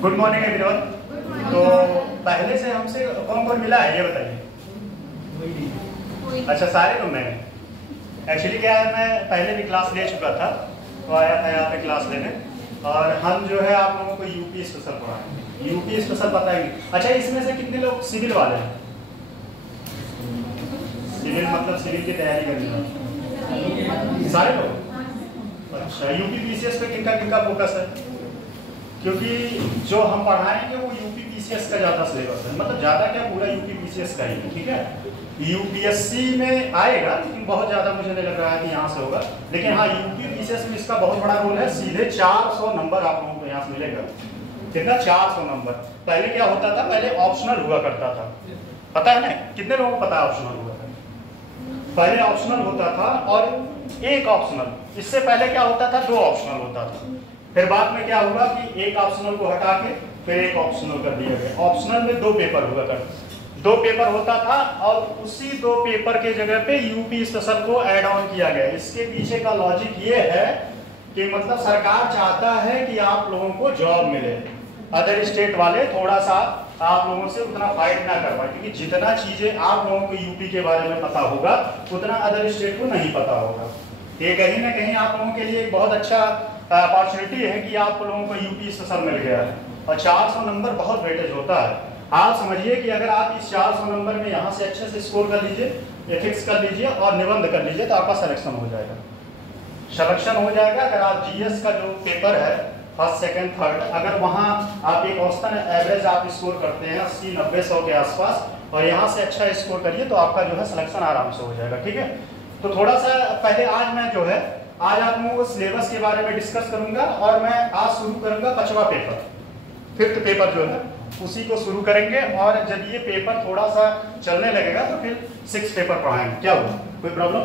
Good morning everyone. तो पहले से हमसे कौन कौन मिला है ये बताइए। अच्छा, सारे लोग नहीं। एक्चुअली क्या है, मैं पहले भी क्लास ले चुका था, तो आया था यहाँ पे क्लास लेने, और हम जो है आप लोगों को यूपी स्पेशल पढ़ाएंगे। यूपी स्पेशल बताएंगे। अच्छा, इसमें से कितने लोग सिविल वाले हैं? सिविल मतलब सिविल की तैयारी करनी है सारे लोग। अच्छा, यूपी पीसीएस पे किनका फोकस है? क्योंकि जो हम पढ़ाएंगे वो यूपी पीसीएस का ज़्यादा सिलेबस है, मतलब ज़्यादा क्या, पूरा यूपी पीसीएस का ही है। ठीक है, यूपीएससी में आएगा लेकिन बहुत ज़्यादा मुझे नहीं लग रहा है कि यहाँ से होगा, लेकिन हाँ यूपी पीसीएस में इसका बहुत बड़ा रोल है। सीधे 400 नंबर आप लोगों को यहाँ से मिलेगा। कितना? 400 नंबर। पहले क्या होता था, पहले ऑप्शनल हुआ करता था, पता है ना? कितने लोगों को पता है ऑप्शनल हुआ था? पहले ऑप्शनल होता था और एक ऑप्शनल, इससे पहले क्या होता था, 2 ऑप्शनल होता था। फिर बाद में क्या हुआ कि एक ऑप्शनल को हटा के फिर एक ऑप्शनल कर दिया गया। ऑप्शनल में 2 पेपर हुआ करता, 2 पेपर होता था, और उसी 2 पेपर के जगह पे यूपी स्पेशल को ऐड ऑन किया गया। इसके पीछे का लॉजिक ये है कि मतलब सरकार चाहता है कि आप लोगों को जॉब मिले। अदर स्टेट वाले थोड़ा सा आप लोगों से उतना फाइट ना कर पाए, क्योंकि जितना चीजें आप लोगों को यूपी के बारे में पता होगा उतना अदर स्टेट को नहीं पता होगा। ये कहीं ना कहीं आप लोगों के लिए एक बहुत अच्छा अपॉर्चुनिटी है कि आप लोगों को यूपी स्पेशल मिल गया है। और 400 नंबर बहुत वेटेज होता है। आप समझिए कि अगर आप इस 400 नंबर में यहाँ से अच्छे से स्कोर कर लीजिए, एथिक्स कर लीजिए और निबंध कर लीजिए, तो आपका सिलेक्शन हो जाएगा। सिलेक्शन हो जाएगा। अगर आप जीएस का जो पेपर है फर्स्ट, सेकंड, थर्ड, अगर वहाँ आप एक औसतन एवरेज आप स्कोर करते हैं 80-90-100 के आसपास, और यहाँ से अच्छा स्कोर करिए, तो आपका जो है सिलेक्शन आराम से हो जाएगा। ठीक है, तो थोड़ा सा पहले आज मैं जो है आज आप लोगों को सिलेबस के बारे में डिस्कस करूंगा, और मैं आज शुरू करूंगा 5वां पेपर, 5th पेपर जो है उसी को शुरू करेंगे। और जब ये पेपर थोड़ा सा चलने लगेगा तो फिर 6 पेपर पढ़ाएंगे। क्या हुआ, कोई प्रॉब्लम?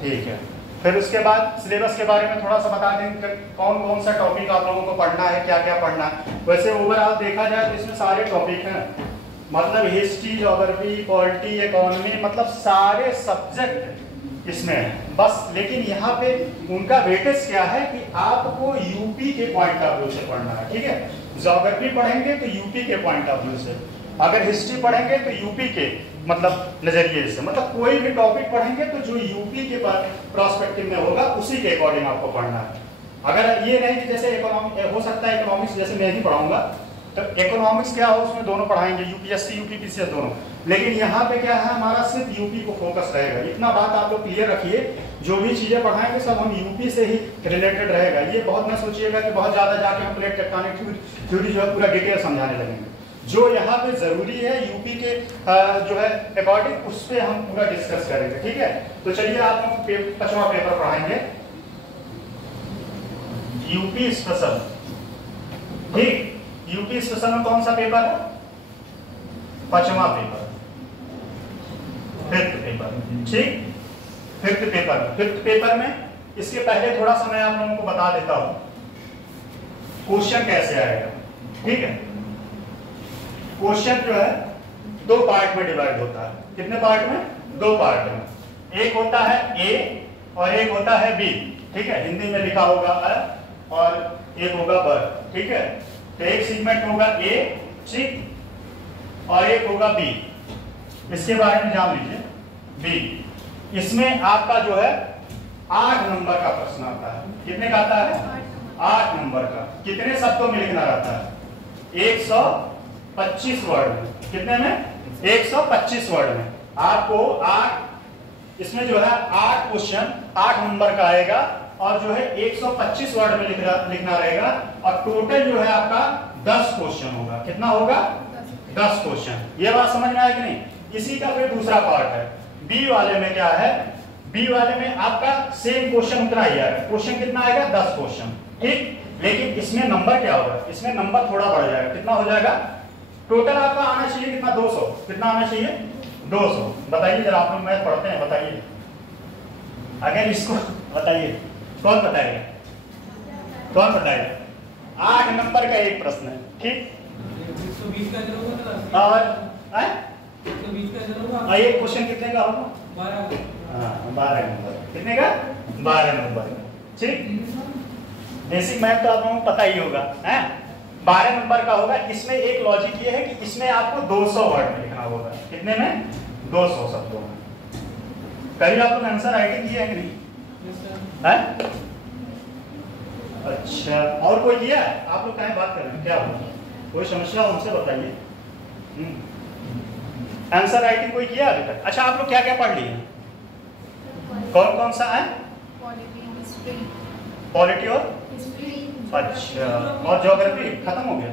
ठीक है, फिर उसके बाद सिलेबस के बारे में थोड़ा सा बता देंगे कौन कौन सा टॉपिक आप लोगों को पढ़ना है, क्या क्या पढ़ना है। वैसे ओवरऑल देखा जाए तो इसमें सारे टॉपिक हैं, मतलब हिस्ट्री, ज्योग्राफी, पॉलिटी, इकोनॉमी, मतलब सारे सब्जेक्ट इसमें है बस। लेकिन यहाँ पे उनका वेटेज क्या है कि आपको यूपी के पॉइंट ऑफ व्यू से पढ़ना है। ठीक है, ज्योग्राफी पढ़ेंगे तो यूपी के पॉइंट ऑफ व्यू से, अगर हिस्ट्री पढ़ेंगे तो यूपी के मतलब नजरिए से, मतलब कोई भी टॉपिक पढ़ेंगे तो जो यूपी के प्रोस्पेक्टिव में होगा उसी के अकॉर्डिंग आपको पढ़ना है। अगर ये नहीं कि जैसे इकोनॉमिक हो सकता है, इकोनॉमिक्स जैसे मैं ही पढ़ाऊंगा तो इकोनॉमिक्स क्या हो, उसमें दोनों पढ़ाएंगे, यूपीएससी यूपी पीसीएस दोनों। लेकिन यहाँ पे क्या है, हमारा सिर्फ यूपी को फोकस रहेगा। इतना बात आप लोग क्लियर रखिए, जो भी चीजें पढ़ाएंगे सब हम यूपी से ही रिलेटेड रहेगा। ये बहुत न सोचिएगा कि बहुत ज्यादा जाके हम प्लेट टेक्टोनिक थ्योरी जो है पूरा डिटेल समझाने लगेंगे। जो यहाँ पे जरूरी है यूपी के जो है अकॉर्डिंग, उस पर हम पूरा डिस्कस करेंगे। ठीक है, तो चलिए आप लोग 5वां पेपर पढ़ाएंगे, यूपी स्पेशल। ठीक, यूपी स्पेशल में कौन सा पेपर है? 5वां पेपर, 5th पेपर। ठीक, 5th पेपर में इसके पहले थोड़ा सा मैं आप लोगों को बता देता हूं क्वेश्चन कैसे आएगा। ठीक है, क्वेश्चन जो है 2 पार्ट में डिवाइड होता है। कितने पार्ट में? 2 पार्ट में। एक होता है ए और एक होता है बी। ठीक है, हिंदी में लिखा होगा अ और एक होगा ब। ठीक है, तो एक सेगमेंट होगा ए, ठीक, और एक होगा बी। इसके बारे में जान लीजिए। बी, इसमें आपका जो है 8 नंबर का प्रश्न आता है। कितने का आता है? 8 नंबर का। कितने शब्दों में लिखना रहता है? 125 वर्ड में। कितने में? 125 वर्ड में आपको 8, इसमें जो है 8 क्वेश्चन 8 नंबर का आएगा, और जो है 125 वर्ड में लिखना रहेगा, और टोटल जो है आपका 10 क्वेश्चन होगा। कितना होगा? 10 क्वेश्चन। ये बात समझ में आया कि नहीं? इसी का फिर दूसरा पार्ट है बी वाले में। क्या है बी वाले में? आपका सेम क्वेश्चन उतना ही आएगा। क्वेश्चन कितना आएगा? 10 क्वेश्चन। ठीक, लेकिन इसमें नंबर क्या होगा? इसमें नंबर थोड़ा बढ़ जाएगा। कितना हो जाएगा? टोटल आपका आना चाहिए कितना? 200। कितना आना चाहिए? 200। बताइए जरा, आप लोग मैथ पढ़ते हैं, बताइए। अगर इसको बताइए, कौन बताएगा? कौन बताएगा? 8 नंबर का एक प्रश्न है। ठीक, 120 का और 120 का एक क्वेश्चन कितने का होगा? 12 नंबर। कितने का? 12 नंबर। ठीक, बेसिक मैथ तो आप लोगों को पता ही होगा, है? 12 नंबर का होगा। इसमें एक लॉजिक ये है कि इसमें आपको 200 वर्ड में लिखना होगा। कितने में? 200 शब्दों में। कभी आप लोग आंसर राइटिंग किए हैं कि नहीं? है? अच्छा, और कोई किया? आप लोग क्या बात कर रहे हैं, क्या हुआ? कोई समस्या हमसे बताइए। आंसर राइटिंग कोई किया अभी तक? अच्छा, आप लोग क्या क्या पढ़ लिए? कौन कौन सा है? पॉलिटी और अच्छा, और ज्योग्राफी खत्म हो गया?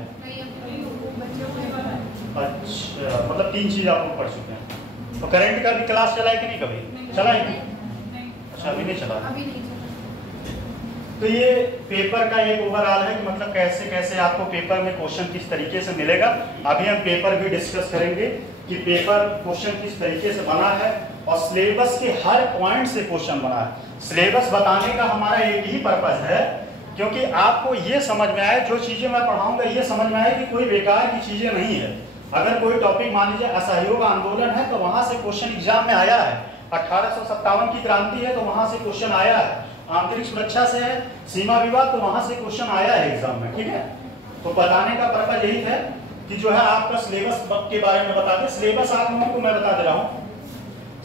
अच्छा, मतलब 3 चीज आप लोग पढ़ चुके हैं। तो करंट का भी क्लास चला है कि नहीं कभी? चला है? अच्छा, अभी नहीं चला। तो ये पेपर का एक ओवरऑल है कि मतलब कैसे कैसे आपको पेपर में क्वेश्चन किस तरीके से मिलेगा। अभी हम पेपर भी डिस्कस करेंगे कि पेपर क्वेश्चन किस तरीके से बना है और सिलेबस के हर पॉइंट से क्वेश्चन बना है। सिलेबस बताने का हमारा एक ही पर्पज है क्योंकि आपको ये समझ में आए, जो चीजें मैं पढ़ाऊंगा ये समझ में आए कि कोई बेकार की चीजें नहीं है। अगर कोई टॉपिक मान लीजिए असहयोग आंदोलन है तो वहां से क्वेश्चन एग्जाम में आया है। 1857 की क्रांति है तो वहां से क्वेश्चन आया है। आंतरिक सुरक्षा से है, सीमा विवाद, तो वहां से क्वेश्चन आया है एग्जाम में। ठीक है, तो बताने का पर्पज यही है कि जो है आपका सिलेबस के बारे में बता दें। सिलेबस आप लोगों को मैं बता दे रहा हूँ।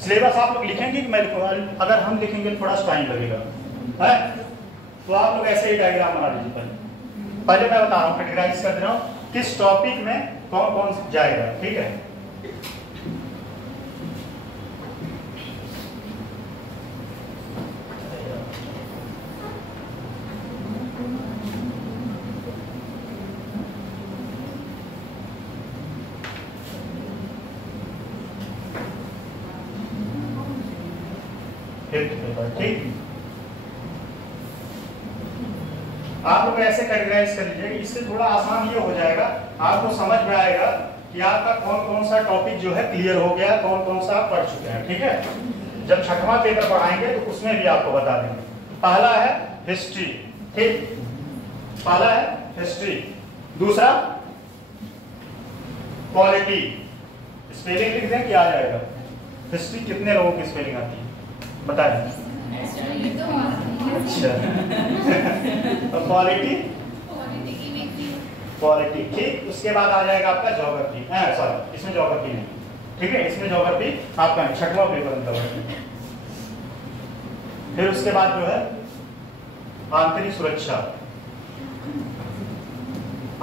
सिलेबस आप लोग लिखेंगे कि मैं लिखूंगा? अगर हम लिखेंगे थोड़ा सा टाइम लगेगा है, तो आप लोग ऐसे ही डायग्राम बना लीजिए। पहले मैं बता रहा हूँ, कैटेगराइज कर दे रहा हूँ किस टॉपिक में कौन कौन जाएगा। ठीक है, ठीक। आप लोग ऐसे कैटेगराइज कर लीजिए, इससे थोड़ा आसान ये हो जाएगा, आपको समझ में आएगा कि आपका कौन कौन सा टॉपिक जो है क्लियर हो गया, कौन कौन सा आप पढ़ चुके हैं। ठीक है, जब 6वां पेपर पढ़ाएंगे तो उसमें भी आपको बता देंगे। पहला है हिस्ट्री। ठीक, पहला है हिस्ट्री। दूसरा पॉलिटी। स्पेलिंग लिख दें, क्या आ जाएगा? हिस्ट्री कितने लोगों की स्पेलिंग आती है बताइए? अच्छा और पॉलिटी? पॉलिटी। ठीक, उसके बाद आ जाएगा आपका ज्योग्राफी। सॉरी, इसमें ज्योग्राफी नहीं। ठीक है, इसमें ज्योग्राफी आपका 6वां पेपर में ज्योग्राफी। फिर उसके बाद जो है आंतरिक सुरक्षा।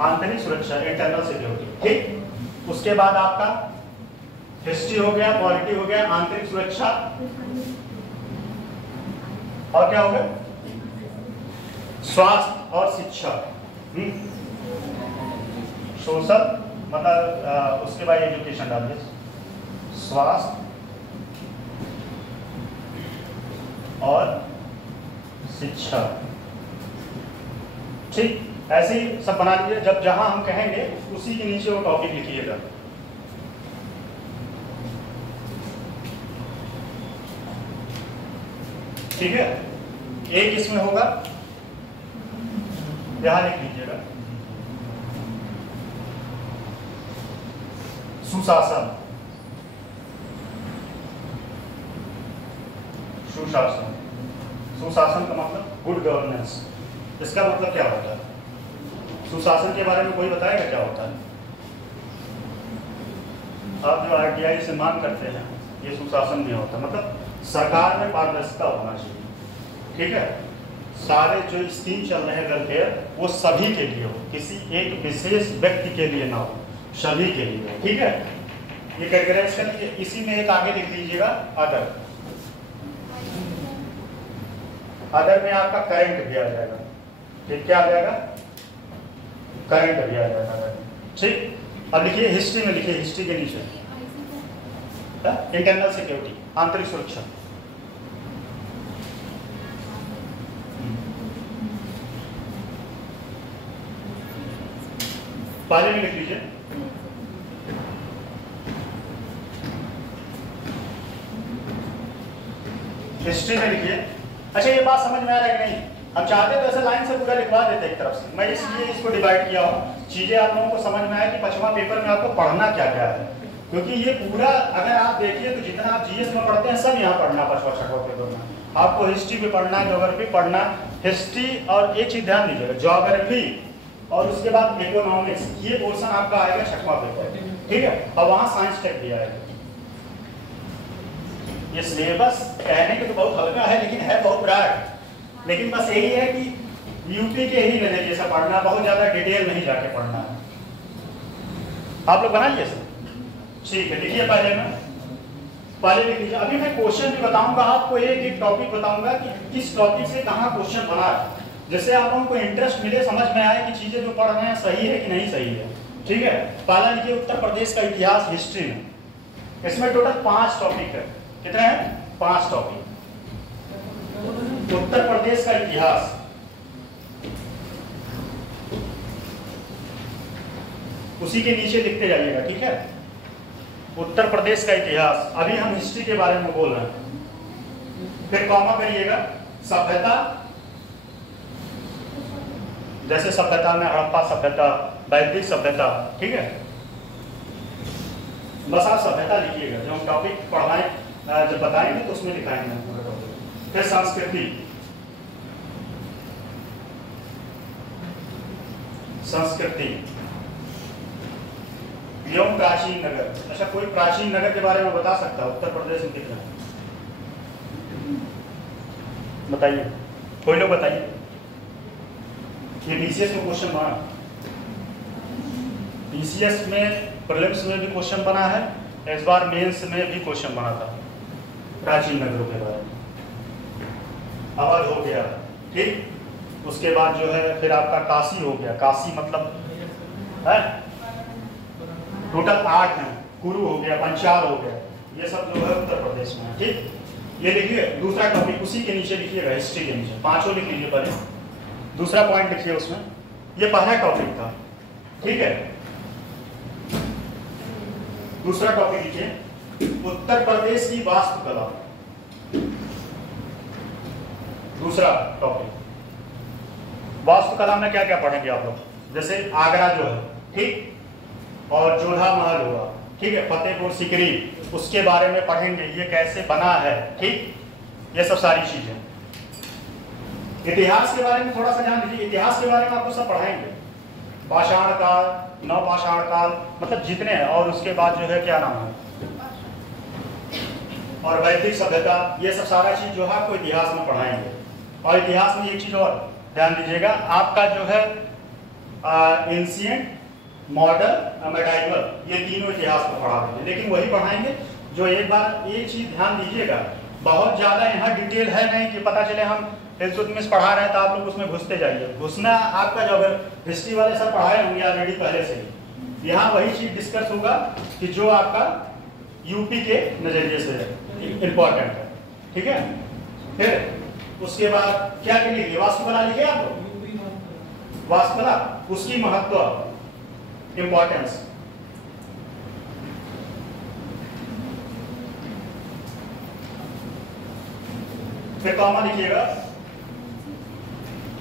आंतरिक सुरक्षा, इंटरनल सिक्योरिटी। ठीक, उसके बाद आपका हिस्ट्री हो गया, पॉलिटी हो गया, आंतरिक सुरक्षा, और क्या हो गया? स्वास्थ्य और शिक्षा। सोशल मतलब उसके बाद एजुकेशन डालिए, स्वास्थ्य और शिक्षा। ठीक, ऐसे ही सब बना लीजिए। जब जहां हम कहेंगे उसी के नीचे वो टॉपिक लिखिएगा। ठीक है, एक इसमें होगा, यहां लिख लीजिएगा सुशासन। सुशासन, सुशासन का मतलब गुड गवर्नेंस। इसका मतलब क्या होता है? सुशासन के बारे में कोई बताएगा क्या होता है? आप जो RTI से मांग करते हैं ये सुशासन नहीं होता। मतलब सरकार में पारदर्शिता होना चाहिए। ठीक है, सारे जो स्कीम चल रहे हैं वेलफेयर वो सभी के लिए हो, किसी एक विशेष व्यक्ति के लिए ना हो, सभी के लिए हो। ठीक है, ये कैटेगराइज कर लीजिए। इसी में एक आगे लिख लीजिएगा अदर। अदर में आपका करंट भी आ जाएगा। ठीक, क्या आ जाएगा? करंट भी आ जाएगा। ठीक, अब लिखिए हिस्ट्री में, लिखिए हिस्ट्री के नीचे इंटरनल सिक्योरिटी, आंतरिक सुरक्षा। पहले में लिख लीजिए हिस्ट्री में लिखिए। अच्छा, ये बात समझ में आ रहा है कि नहीं? हम चाहते तो ऐसे लाइन से पूरा लिखवा देते एक तरफ से। मैं इसलिए इसको डिवाइड किया हूँ, चीजें आप लोगों को समझ में आए कि 5वां पेपर में आपको पढ़ना क्या क्या है। क्योंकि ये पूरा अगर आप देखिए तो जितना आप GS में पढ़ते हैं सब यहाँ पढ़ना 5वां 6वां पेपर में। आपको हिस्ट्री भी पढ़ना है, ज्योग्राफी पढ़ना। हिस्ट्री और एक चीज ध्यान दीजिएगा, ज्योग्राफी और उसके बाद इकोनॉमिक्स, ये पोर्शन आपका आएगा 6वां पेपर, ठीक है। और वहाँ साइंस टेक भी आएगा। ये सिलेबस कहने के तो बहुत हल्का है लेकिन है बहुत ब्रॉड, लेकिन बस यही है कि यूपी के ही नजरिए से पढ़ना, बहुत ज्यादा डिटेल नहीं जाके पढ़ना है। आप लोग बना लिए सर? ठीक है, लिखिए पहले लिख लीजिए। अभी मैं क्वेश्चन भी बताऊंगा आपको, एक एक टॉपिक बताऊंगा कि किस टॉपिक से कहाँ क्वेश्चन बना है, जिससे आप लोगों को इंटरेस्ट मिले, समझ में आए कि चीजें जो पढ़ रहे हैं सही है कि नहीं सही है, ठीक है। पहला लिखिए उत्तर प्रदेश का इतिहास, हिस्ट्री में। इसमें टोटल 5 टॉपिक है। कितने हैं? 5 टॉपिक। उत्तर प्रदेश का इतिहास, उसी के नीचे लिखते जाइएगा, ठीक है। उत्तर प्रदेश का इतिहास। अभी हम हिस्ट्री के बारे में बोल रहे हैं। फिर कॉमा करिएगा, सभ्यता, जैसे सभ्यता में हड़प्पा सभ्यता, वैदिक सभ्यता, ठीक है। बस आप सभ्यता लिखिएगा, जो हम टॉपिक पढ़ाएं जब बताएंगे तो उसमें लिखाएंगे पूरा टॉपिक। फिर संस्कृति, संस्कृति एवं प्राचीन नगर। अच्छा, कोई प्राचीन नगर के बारे में बता सकता है उत्तर प्रदेश में कितना है? बताइए, कोई लोग बताइए। ये बीसीएस में क्वेश्चन बना, बीसीएस में प्रीलिम्स में भी क्वेश्चन बना है, इस बार मेंस में भी क्वेश्चन बना था प्राचीन नगरों के बारे में। अवध हो गया, ठीक। उसके बाद जो है फिर आपका काशी हो गया। काशी मतलब है, टोटल 8 हैं। कुरु हो गया, पंचाल हो गया, ये सब जो है उत्तर प्रदेश में है, ठीक। ये लिखिए दूसरा टॉपिक, उसी के नीचे लिखिएगा, हिस्ट्री के नीचे 5 लिख लीजिए पहले। दूसरा पॉइंट लिखिए उसमें, ये पहला टॉपिक था, ठीक है। दूसरा टॉपिक लिखिए उत्तर प्रदेश की वास्तुकला। दूसरा टॉपिक वास्तुकला में क्या क्या पढ़ेंगे आप लोग? जैसे आगरा जो है, ठीक, और जोधा महल होगा, ठीक है, फतेहपुर सीकरी, उसके बारे में पढ़ेंगे, ये कैसे बना है, ठीक, ये सब सारी चीजें। इतिहास के बारे में थोड़ा सा ध्यान दीजिए, इतिहास के बारे में आपको सब पढ़ाएंगे। पाषाण काल, नवपाषाण काल, मतलब जितने हैं, और उसके बाद जो है क्या नाम है, और वैदिक सभ्यता, ये सब सारा चीज जो है आपको इतिहास में पढ़ाएंगे। और इतिहास में एक चीज और ध्यान दीजिएगा, आपका जो है एंशिएंट, मॉडर्न, मेडाइवल, ये तीनों इतिहास में पढ़ा देंगे, लेकिन वही पढ़ाएंगे जो एक बार एक चीज ध्यान दीजिएगा, बहुत ज्यादा यहाँ डिटेल है नहीं कि पता चले हम इंस्टीट्यूट में पढ़ा रहे हैं तो आप लोग उसमें घुसते जाइए। घुसना आपका जो, अगर हिस्ट्री वाले सब पढ़ाए होंगे ऑलरेडी पहले से ही, यहाँ वही चीज डिस्कस होगा कि जो आपका यूपी के नजरिए से इम्पोर्टेंट है, ठीक है। फिर उसके बाद क्या के लिए वास्तुकला लिखे आप लोग, वास्तुकला, उसकी महत्व, इंपॉर्टेंस। फिर कॉमा लिखिएगा,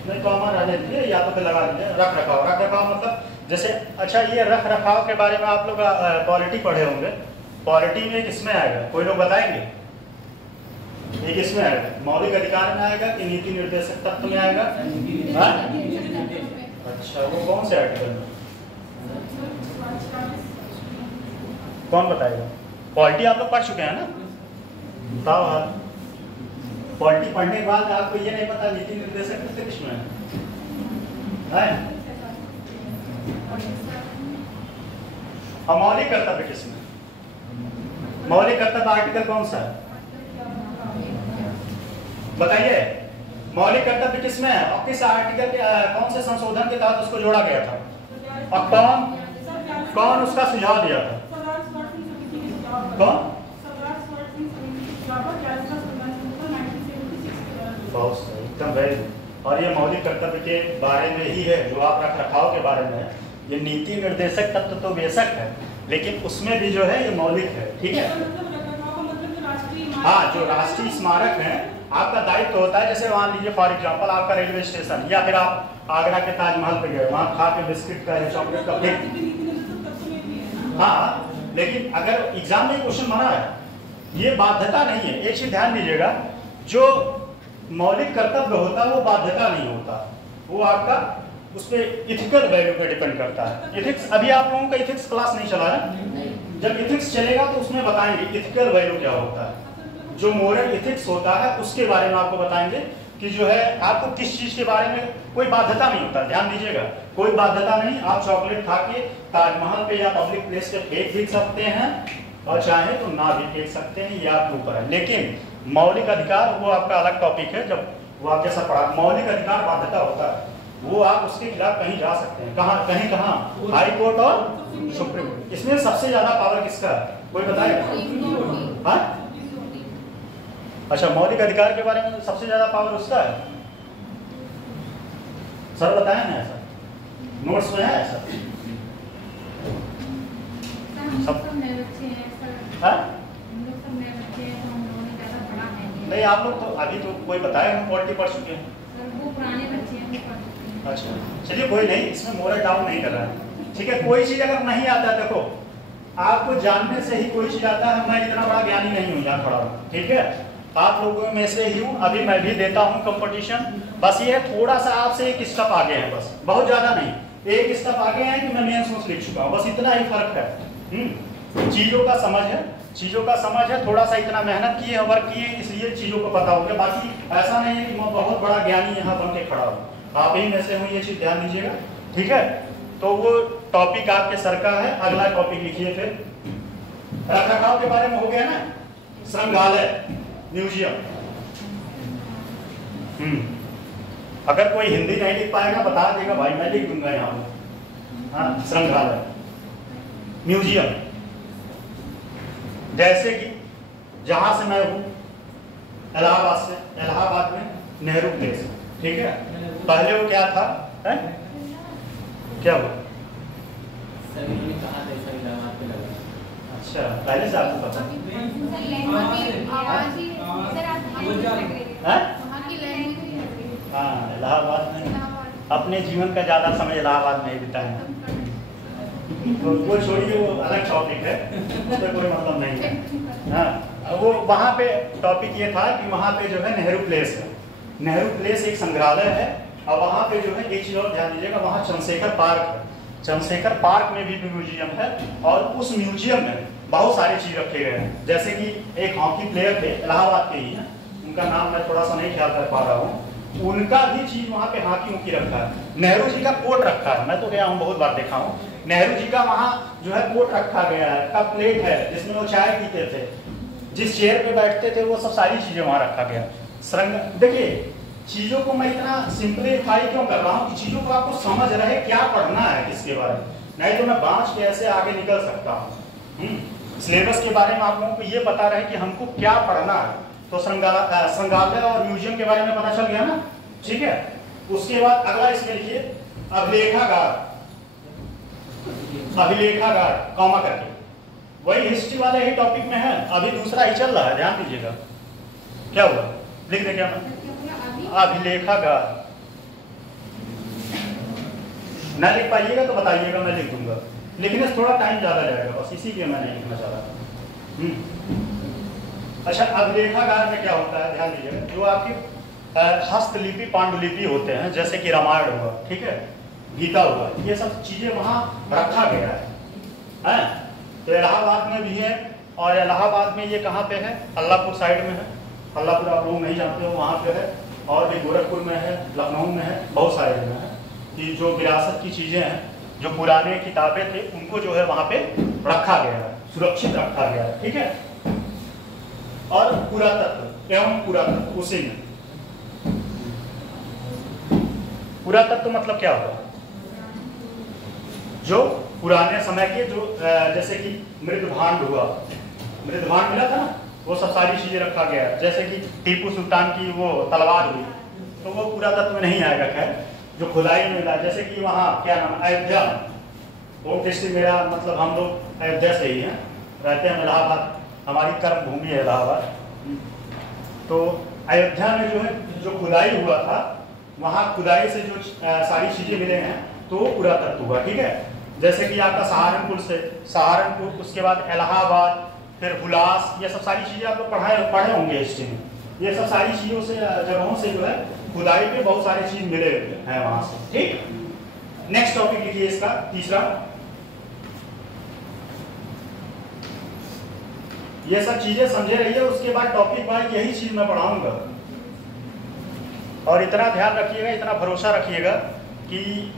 नहीं कॉमा रहने दीजिए, या तो फिर लगा दीजिए रख रखाव। रख रखाव मतलब जैसे, अच्छा ये रख रखाव के बारे में आप लोग पॉलिटी पढ़े होंगे, पॉलिटी में किसमें आएगा, कोई लोग बताएंगे? ये किसमें आएगा? मौलिक अधिकार में आएगा कि नीति निर्देशक तत्व में आएगा? अच्छा, वो कौन से आर्टिकल में, कौन बताएगा? पॉलिटी आप लोग पढ़ चुके हैं ना, बताओ। हाँ, पॉलिटी पढ़ने के बाद आपको ये नहीं पता नीति निर्देशक तत्व किसमें है? और मौलिक कर्तव्य किसमें? मौलिक कर्तव्य आर्टिकल कौन सा है बताइए? मौलिक कर्तव्य किसमें है और किस आर्टिकल के कौन से संशोधन के तहत उसको जोड़ा गया था, और कौन उसका सुझाव दिया था? कौन? बहुत सही, एकदम वेरी। और ये मौलिक कर्तव्य के बारे में ही है, जो आप रख रखाव के बारे में है। ये नीति निर्देशक तत्व तो बेशक है, लेकिन उसमें भी जो है ये मौलिक है, ठीक है। हाँ, जो राष्ट्रीय स्मारक है, आपका दायित्व होता है, जैसे वहाँ लीजिए फॉर एग्जाम्पल आपका रेलवे स्टेशन, या फिर आप आगरा के ताजमहल पे गए, वहाँ खा के बिस्किट का या चॉकलेट का फेंक। हाँ, लेकिन अगर एग्जाम में क्वेश्चन बना है, ये बाध्यता नहीं है। एक चीज ध्यान दीजिएगा, जो मौलिक कर्तव्य होता है वो बाध्यता नहीं होता, वो आपका उस पर इथिकल वैल्यू पे डिपेंड करता है। इथिक्स अभी आप लोगों का इथिक्स क्लास नहीं चला है, जब इथिक्स चलेगा तो उसमें बताएंगे इथिकल वैल्यू क्या होता है। जो मोरल इथिक्स होता है उसके बारे में आपको बताएंगे कि जो है आपको किस चीज के बारे में कोई बाध्यता नहीं होता। ध्यान दीजिएगा, कोई बाध्यता नहीं। आप चॉकलेट खा के ताजमहल पे या पब्लिक प्लेस पे फेंक भी सकते हैं और चाहे तो ना भी फेंक सकते हैं, ये आपके ऊपर है। लेकिन मौलिक अधिकार वो आपका अलग टॉपिक है, जब वो आप जैसा पढ़ा। मौलिक अधिकार बाध्यता होता है, वो आप उसके खिलाफ कहीं जा सकते हैं। कहाँ कहीं कहाँ? हाई कोर्ट और सुप्रीम कोर्ट। इसमें सबसे ज्यादा पावर किसका है, कोई बताएगा? हाँ, अच्छा, मौलिक अधिकार के बारे में सबसे ज्यादा पावर उसका है। सर बताया ना, ऐसा नोट्स में है ऐसा? सब नहीं, आप लोग तो अभी तो कोई बताया, हम पॉलिटी पढ़ चुके हैं। वो पुराने बच्चे हैं। अच्छा चलिए, कोई नहीं, इसमें मोरल डाउन नहीं कर रहा है, ठीक है। कोई चीज अगर नहीं आता है, देखो आपको जानने से ही कोई चीज आता है। मैं इतना बड़ा ज्ञानी नहीं हूँ, यहाँ खड़ा हूँ, ठीक है। आप लोगों में से ही हूँ, अभी मैं भी देता हूँ कंपटीशन। बस ये थोड़ा सा आपसे एक स्टेप आगे है, बस बहुत ज्यादा नहीं, एक स्टेप आगे है कि मैं मेंस में लिख चुका हूँ, बस इतना ही फर्क है। चीजों का समझ है, चीजों का समझ है, थोड़ा सा इतना मेहनत किए, वर्क किए, इसलिए चीजों को पता हो गया। बाकी ऐसा नहीं है कि मैं बहुत बड़ा ज्ञानी यहाँ बन के खड़ा हूँ, आप ही में से हूँ, ये चीज ध्यान दीजिएगा, ठीक है। तो वो टॉपिक आपके सर का है, अगला टॉपिक लिखिए। फिर रखरखाव के बारे में हो गया ना, संग्रहालय, म्यूजियम। अगर कोई हिंदी नहीं लिख पाएगा बता देगा भाई, मैं लिख दूंगा यहाँ पर। हाँ, संग्रहालय, म्यूजियम, जैसे कि जहां से मैं हूँ इलाहाबाद से, इलाहाबाद में नेहरू प्लेस, ठीक है। पहले वो क्या था, है? क्या हुआ? अच्छा, पहले से आपको पता है? हाँ, इलाहाबाद में अपने जीवन का ज्यादा समय इलाहाबाद में ही बिताए। तो वो छोड़िए, वो अलग टॉपिक है, उसमें कोई मतलब नहीं है। हाँ, वो वहाँ पे टॉपिक ये था कि वहाँ पे जो है नेहरू प्लेस है, नेहरू प्लेस एक संग्रहालय है। और वहाँ पे जो है एक चीज और ध्यान दीजिएगा, वहाँ चंद्रशेखर पार्क है, चंद्रशेखर पार्क में भी म्यूजियम है। और उस म्यूजियम में बहुत सारी चीज रखे गए हैं, जैसे कि एक हॉकी प्लेयर थे, इलाहाबाद के ही हैं, उनका नाम मैं थोड़ा सा नहीं ख्याल कर पा रहा हूँ, उनका भी चीज वहाँ पे हाथी उकी रखा है। नेहरू जी का कोट रखा है, मैं तो गया हूँ, बहुत बार देखा हूँ। नेहरू जी का वहाँ जो है कोट रखा गया है, कप प्लेट है जिसमें वो चाय पीते थे, जिस चेयर पे बैठते थे, वो सब सारी चीजें वहाँ रखा गया। देखिए, चीजों को मैं इतना सिंप्लीफाई क्यों कर रहा हूँ कि चीजों को आपको समझ रहे क्या पढ़ना है इसके बारे में, नहीं तो मैं बाँच के ऐसे आगे निकल सकता हूँ। सिलेबस के बारे में आप लोगों को ये पता रहे कि हमको क्या पढ़ना है, तो संग्रहालय और म्यूजियम के बारे में पता चल गया ना, ठीक है। उसके बाद अगला इसमें लिखिए अभिलेखागार, अभिलेखागार कॉमा करके, वही हिस्ट्री वाले ही टॉपिक में है, अभी दूसरा ही चल रहा है, ध्यान दीजिएगा। क्या हुआ, लिख दे क्या मैं? अभिलेखागार ना लिख पाइएगा तो बताइएगा, मैं लिख दूंगा, लेकिन इस थोड़ा टाइम ज्यादा जाएगा, बस इसीलिए मैं नहीं लिखना चाह रहा। अच्छा, अभिलेखागार में क्या होता है, ध्यान दीजिएगा, जो आपके हस्तलिपि पांडुलिपि होते हैं, जैसे कि रामायण हुआ, ठीक है, गीता हुआ, ये सब चीजें वहां रखा गया है। तो इलाहाबाद में भी है, और इलाहाबाद में ये कहाँ पे है, अल्लाहपुर साइड में है, अल्लाहपुर आप लोग नहीं जानते हो, वहाँ पे है, और भी गोरखपुर में है, लखनऊ में है, बहुत सारे जगह है कि जो विरासत की चीजें हैं, जो पुराने किताबें थे, उनको जो है वहाँ पे रखा गया है, सुरक्षित रखा गया है, ठीक है। और पुरातत्व एवं पुरातत्व, उसी में पुरातत्व मतलब क्या होगा, जो पुराने समय के, जो जैसे कि मृदभांड हुआ, मृदभांड मिला था ना, वो सब सारी चीजें रखा गया है। जैसे कि टीपू सुल्तान की वो तलवार हुई, तो वो पुरातत्व में नहीं आएगा, खैर जो खुदाई में मिला, जैसे कि वहाँ क्या नाम, अयोध्या, वो डिस्ट्रिक्ट मेरा, मतलब हम लोग अयोध्या से ही हैं, रहते हैं इलाहाबाद, हमारी कर्म भूमि है इलाहाबाद। तो अयोध्या में जो है, जो खुदाई हुआ था, वहाँ खुदाई से जो सारी चीजें मिले हैं, तो वो पुरातत्व हुआ, ठीक है। जैसे कि आपका सहारनपुर से, सहारनपुर, उसके बाद इलाहाबाद, फिर हुलास, ये सब सारी चीजें आप लोग पढ़े होंगे हिस्ट्री में। ये सब सारी चीजों से, जगहों से जो है खुदाई पे बहुत सारी चीज मिले हैं वहां से, ठीक। नेक्स्ट टॉपिक लिखिए इसका तीसरा। ये सब चीजें समझे रहिए, उसके बाद टॉपिक वाइज यही चीज मैं पढ़ाऊंगा। और इतना ध्यान रखिएगा, इतना भरोसा रखिएगा कि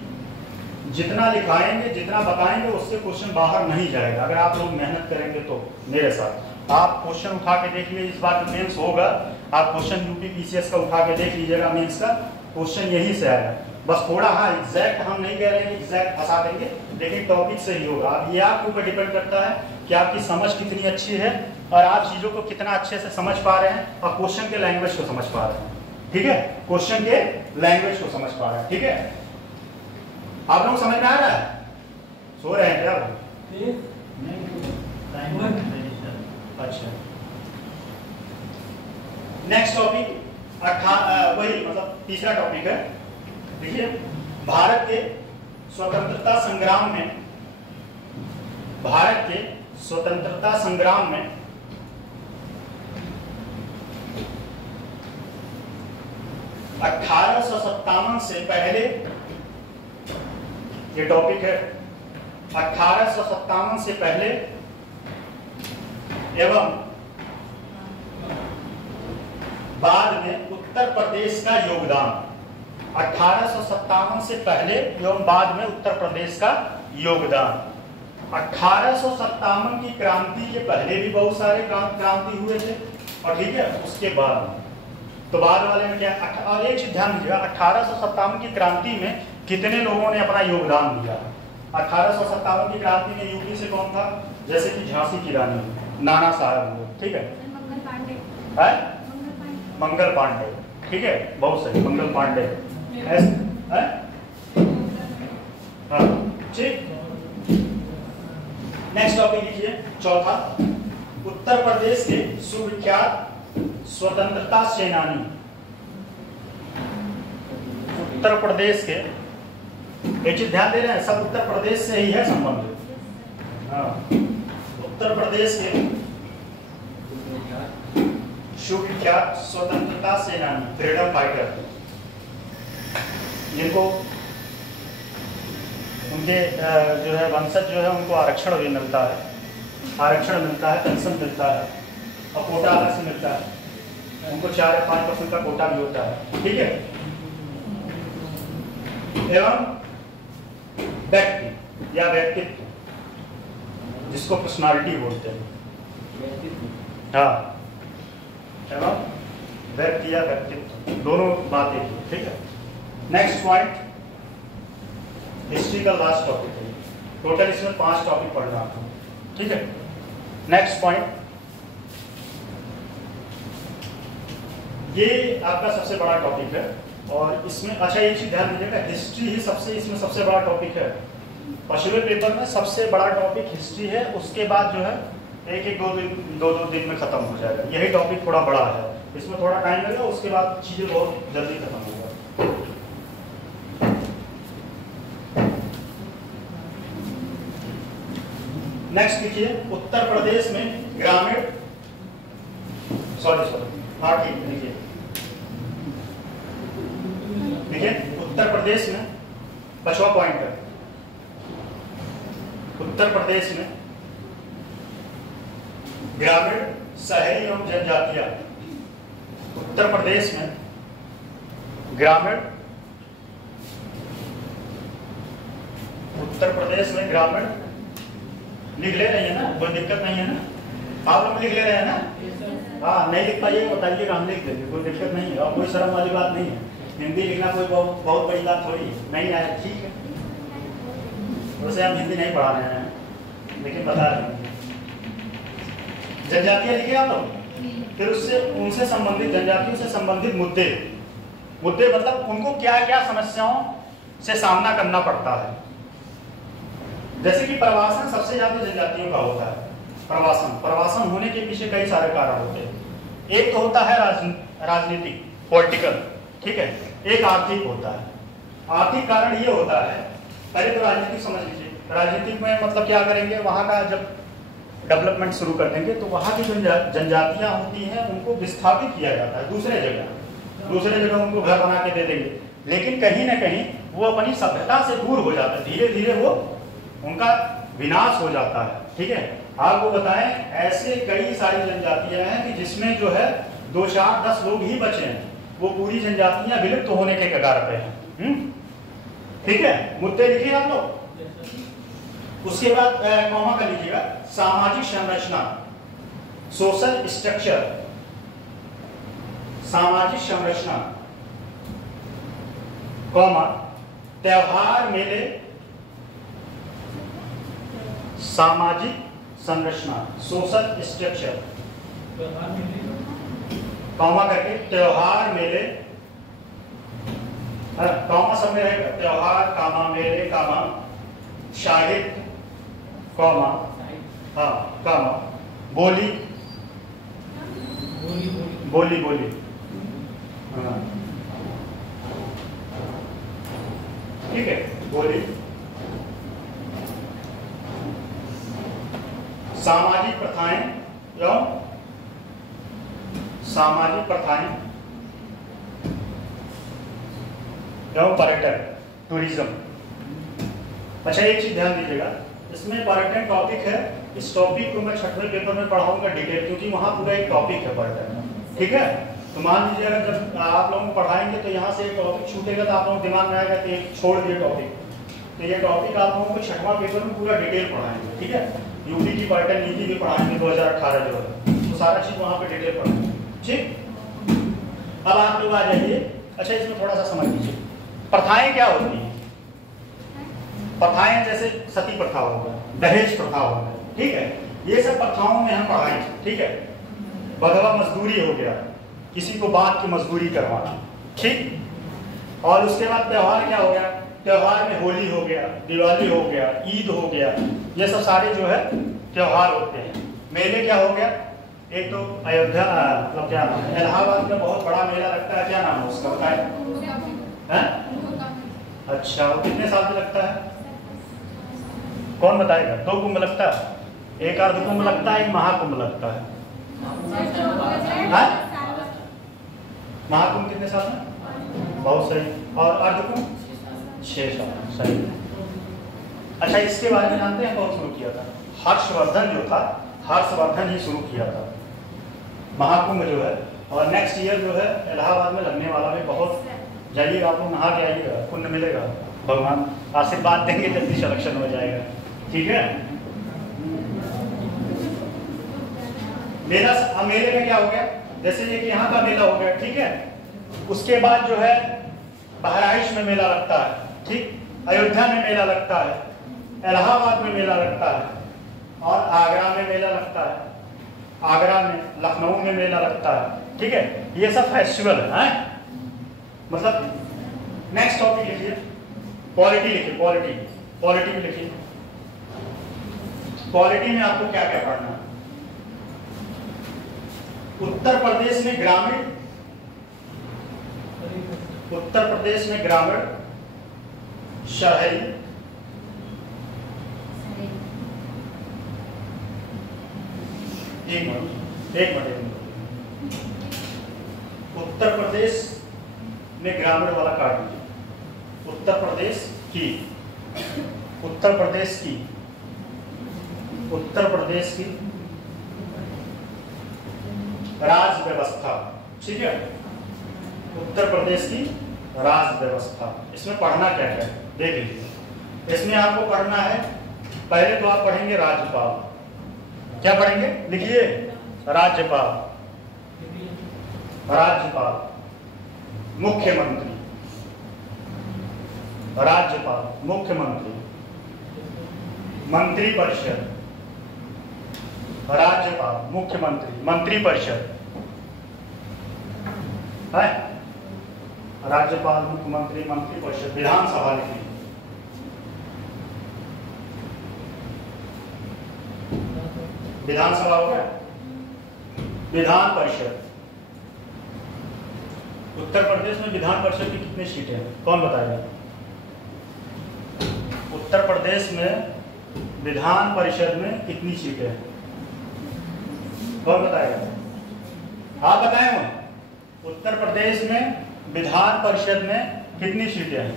जितना लिखाएंगे, जितना बताएंगे, उससे क्वेश्चन बाहर नहीं जाएगा। अगर आप लोग मेहनत करेंगे तो मेरे साथ आप क्वेश्चन उठा के देख लीजिए। इस बार मेंस होगा, आप क्वेश्चन यूपी पीसीएस का उठा के देख लीजिएगा। मेंस का क्वेश्चन यही से आएगा। बस थोड़ा हाँ एग्जैक्ट हम नहीं कह रहे हैं एग्जैक्ट फंसा देंगे, लेकिन टॉपिक से ही होगा। अब ये आपके ऊपर डिपेंड करता है कि आपकी समझ कितनी अच्छी है और आप चीजों को कितना अच्छे से समझ पा रहे हैं और क्वेश्चन के लैंग्वेज को समझ पा रहे हैं। ठीक है, क्वेश्चन के लैंग्वेज को समझ पा रहे हैं। ठीक है, आप लोग समझ में आ रहा है? सो रहे हैं क्या? अच्छा, नेक्स्ट टॉपिक वही मतलब तीसरा टॉपिक है। देखिए, भारत के स्वतंत्रता संग्राम में, भारत के स्वतंत्रता संग्राम में (1857) से पहले, ये टॉपिक है 1857 से पहले एवं बाद में उत्तर प्रदेश का योगदान। 1857 से पहले एवं बाद में उत्तर प्रदेश का योगदान। 1857 की क्रांति के पहले भी बहुत सारे क्रांति हुए थे, और ठीक है उसके बाद तो बाद वाले में क्या। और एक चीज ध्यान दीजिएगा, 1857 की क्रांति में कितने लोगों ने अपना योगदान दिया। 1857 की क्रांति में यूपी से कौन था? जैसे कि झांसी की रानी नाना साहब, ठीक है, मंगल पांडे, ठीक है, बहुत सही, मंगल पांडे। हाँ ठीक। नेक्स्ट टॉपिक लिखिए चौथा, उत्तर प्रदेश के सुविख्यात स्वतंत्रता सेनानी। उत्तर प्रदेश के, एक चीज ध्यान दे रहे हैं, सब उत्तर प्रदेश से ही है संबंधित। हाँ, उत्तर प्रदेश के सुविख्यात स्वतंत्रता सेनानी, फ्रीडम फाइटर, जिनको उनके जो है वंशज जो है उनको आरक्षण भी मिलता है, आरक्षण मिलता है, पेंशन मिलता है और कोटा अलग से मिलता है। उनको 4 या 5% का कोटा भी होता है। ठीक है, एवं व्यक्ति या व्यक्तित्व, जिसको पर्सनालिटी बोलते हैं, हाँ, एवं व्यक्ति या व्यक्तित्व, दोनों बातें। ठीक है, नेक्स्ट पॉइंट, हिस्ट्री का लास्ट टॉपिक है। टोटल इसमें 5 टॉपिक पढ़ रहा हूँ। ठीक है, नेक्स्ट पॉइंट, ये आपका सबसे बड़ा टॉपिक है और इसमें अच्छा एक चीज ध्यान दीजिएगा, हिस्ट्री ही सबसे इसमें सबसे बड़ा टॉपिक है। पिछले पेपर में सबसे बड़ा टॉपिक हिस्ट्री है, उसके बाद जो है एक दो दिन में खत्म हो जाएगा। यही टॉपिक थोड़ा बड़ा है, इसमें थोड़ा टाइम लगेगा, उसके बाद चीजें बहुत जल्दी खत्म होगा। नेक्स्ट लिखिए, उत्तर प्रदेश में ग्रामीण, सॉरी हाँ ठीक, लिखिए उत्तर प्रदेश में 5वां पॉइंट है, उत्तर प्रदेश में ग्रामीण, शहरी एवं जनजातीय। उत्तर प्रदेश में ग्रामीण, उत्तर प्रदेश में ग्रामीण, लिख ले रही है ना, कोई दिक्कत नहीं है ना? आप लोग लिख ले रहे हैं ना? हाँ, नहीं लिख पाइए बताइएगा, हम लिख देंगे, कोई दिक्कत नहीं है और कोई शर्म वाली बात नहीं है। हिंदी लिखना कोई बहुत बड़ी बात थोड़ी है। नहीं आया ठीक है, वैसे हम हिंदी नहीं पढ़ा रहे हैं, लेकिन बता रहे हैं। जनजातीय लिखे आप लोग, फिर उससे उनसे संबंधित, जनजातियों से संबंधित मुद्दे मतलब उनको क्या क्या समस्याओं से सामना करना पड़ता है। जैसे कि प्रवासन सबसे ज्यादा जनजातियों का होता है। प्रवासन होने के पीछे कई सारे कारण होते हैं। एक तो होता है राजनीतिक, पॉलिटिकल, ठीक है, एक आर्थिक होता है। आर्थिक कारण ये होता है, पहले तो राजनीतिक समझ लीजिए। राजनीतिक में मतलब क्या करेंगे, वहां का जब डेवलपमेंट शुरू कर देंगे तो वहां की जो जनजातियां होती हैं उनको विस्थापित किया जाता है दूसरे जगह उनको घर बना के दे देंगे। लेकिन कहीं ना कहीं वो अपनी सभ्यता से दूर हो जाता है, धीरे धीरे वो उनका विनाश हो जाता है। ठीक है, आपको बताएं ऐसे कई सारी जनजातियां हैं कि जिसमें जो है 2, 4, 10 लोग ही बचे हैं, वो पूरी जनजातियां विलुप्त तो होने के कगार पे हैं। ठीक है, मुद्दे लिखिए आप लोग। उसके बाद कॉमा कर लीजिएगा, सामाजिक संरचना, सोशल स्ट्रक्चर, सामाजिक संरचना, कॉमा त्योहार मेले, सामाजिक संरचना, सोशल स्ट्रक्चर, कॉमा करके त्योहार मेले, कॉमा सब में रहेगा, त्योहार कामा मेले कामा साहित्य कॉमा, हाँ कामा बोली, बोली बोली, हाँ ठीक है, बोली, सामाजिक प्रथाएं एवं सामाजिक प्रथाएं एवं पर्यटन, टूरिज्म। अच्छा एक चीज ध्यान दीजिएगा, इसमें पर्यटन टॉपिक है, इस टॉपिक को मैं 6वें पेपर में पढ़ाऊंगा डिटेल, क्योंकि वहां पूरा एक टॉपिक है पर्यटन। ठीक है, तो मान लीजिए अगर जब आप लोगों को पढ़ाएंगे तो यहाँ से एक टॉपिक छूटेगा तो आप लोगों को दिमाग में आएगा कि छोड़ दिए टॉपिक, तो ये टॉपिक आप लोगों को 6वां पेपर में पूरा डिटेल पढ़ाएंगे। ठीक है, यूपी की पर्यटन नीति भी पढ़ाएंगे 2018 जो है, तो सारा चीज वहां पे डिटेल पढ़ाएंगे। ठीक, अब आप लोग आ जाइए। अच्छा इसमें थोड़ा सा समझ लीजिए, प्रथाएं क्या होती हैं। प्रथाएं जैसे सती प्रथा हो गया, दहेज प्रथा हो गया, ठीक है, ये सब प्रथाओं में हम पढ़ाएंगे। ठीक है, बधवा मजदूरी हो गया, किसी को बात की मजदूरी करवाना। ठीक, और उसके बाद त्योहार क्या हो गया, त्योहार में होली हो गया, दिवाली हो गया, ईद हो गया, ये सब सारे जो है त्योहार होते हैं। मेले क्या हो गया, एक तो अयोध्या मतलब क्या नाम है, इलाहाबाद में बहुत बड़ा मेला लगता है, क्या नाम है उसका बताए? अच्छा, वो कितने साल में लगता है, कौन बताएगा? 2 कुंभ लगता है, एक अर्ध कुंभ लगता है, एक महाकुंभ लगता है। महाकुंभ कितने साल में? बहुत सही। और अर्ध कुंभ 6 साल। सही। अच्छा इसके बारे में जानते हैं कौन शुरू किया था? हर्षवर्धन जो था, हर्षवर्धन ही शुरू किया था महाकुंभ जो है। और नेक्स्ट ईयर जो है इलाहाबाद में लगने वाला भी, बहुत जाइएगा आप लोग, नहा के आइएगा, पुण्य मिलेगा, भगवान आशीर्वाद देंगे, जल्दी सिलेक्शन हो जाएगा। ठीक है, मेला, अब मेले में क्या हो गया, जैसे ये कि यहाँ का मेला हो गया, ठीक है, उसके बाद जो है बहराइच में मेला लगता है, ठीक, अयोध्या में मेला लगता है, इलाहाबाद में मेला लगता है, और आगरा में मेला लगता है, आगरा में, लखनऊ में मेला लगता है। ठीक है, ये सब फेस्टिवल है। मतलब नेक्स्ट टॉपिक लिखिए, पॉलिटी लिखिए, पॉलिटी, पॉलिटी में लिखिए, पॉलिटी में आपको क्या क्या पढ़ना है। उत्तर प्रदेश में ग्रामीण, उत्तर प्रदेश में ग्रामीण, शहरी, एक मिनट, उत्तर प्रदेश में ग्रामीण वाला काट दीजिए। उत्तर प्रदेश की, उत्तर प्रदेश की, उत्तर प्रदेश की राज व्यवस्था। ठीक है, उत्तर प्रदेश की राज व्यवस्था, इसमें पढ़ना क्या क्या है देख लीजिए। इसमें आपको पढ़ना है, पहले तो आप पढ़ेंगे राज्यपाल। क्या पढ़ेंगे, लिखिए, राज्यपाल, राज्यपाल, मुख्यमंत्री, राज्यपाल, मुख्यमंत्री, मंत्री परिषद, राज्यपाल, मुख्यमंत्री, मंत्री परिषद है, राज्यपाल, मुख्यमंत्री, मंत्री परिषद, विधानसभा लिखिए, विधानसभा हो गया, विधान परिषद। उत्तर प्रदेश में विधान परिषद की कितनी सीटें हैं, कौन बताएगा? उत्तर प्रदेश में विधान परिषद में कितनी सीटें हैं, कौन बताएगा? आप बताएं। उत्तर प्रदेश में विधान परिषद में कितनी सीटें हैं?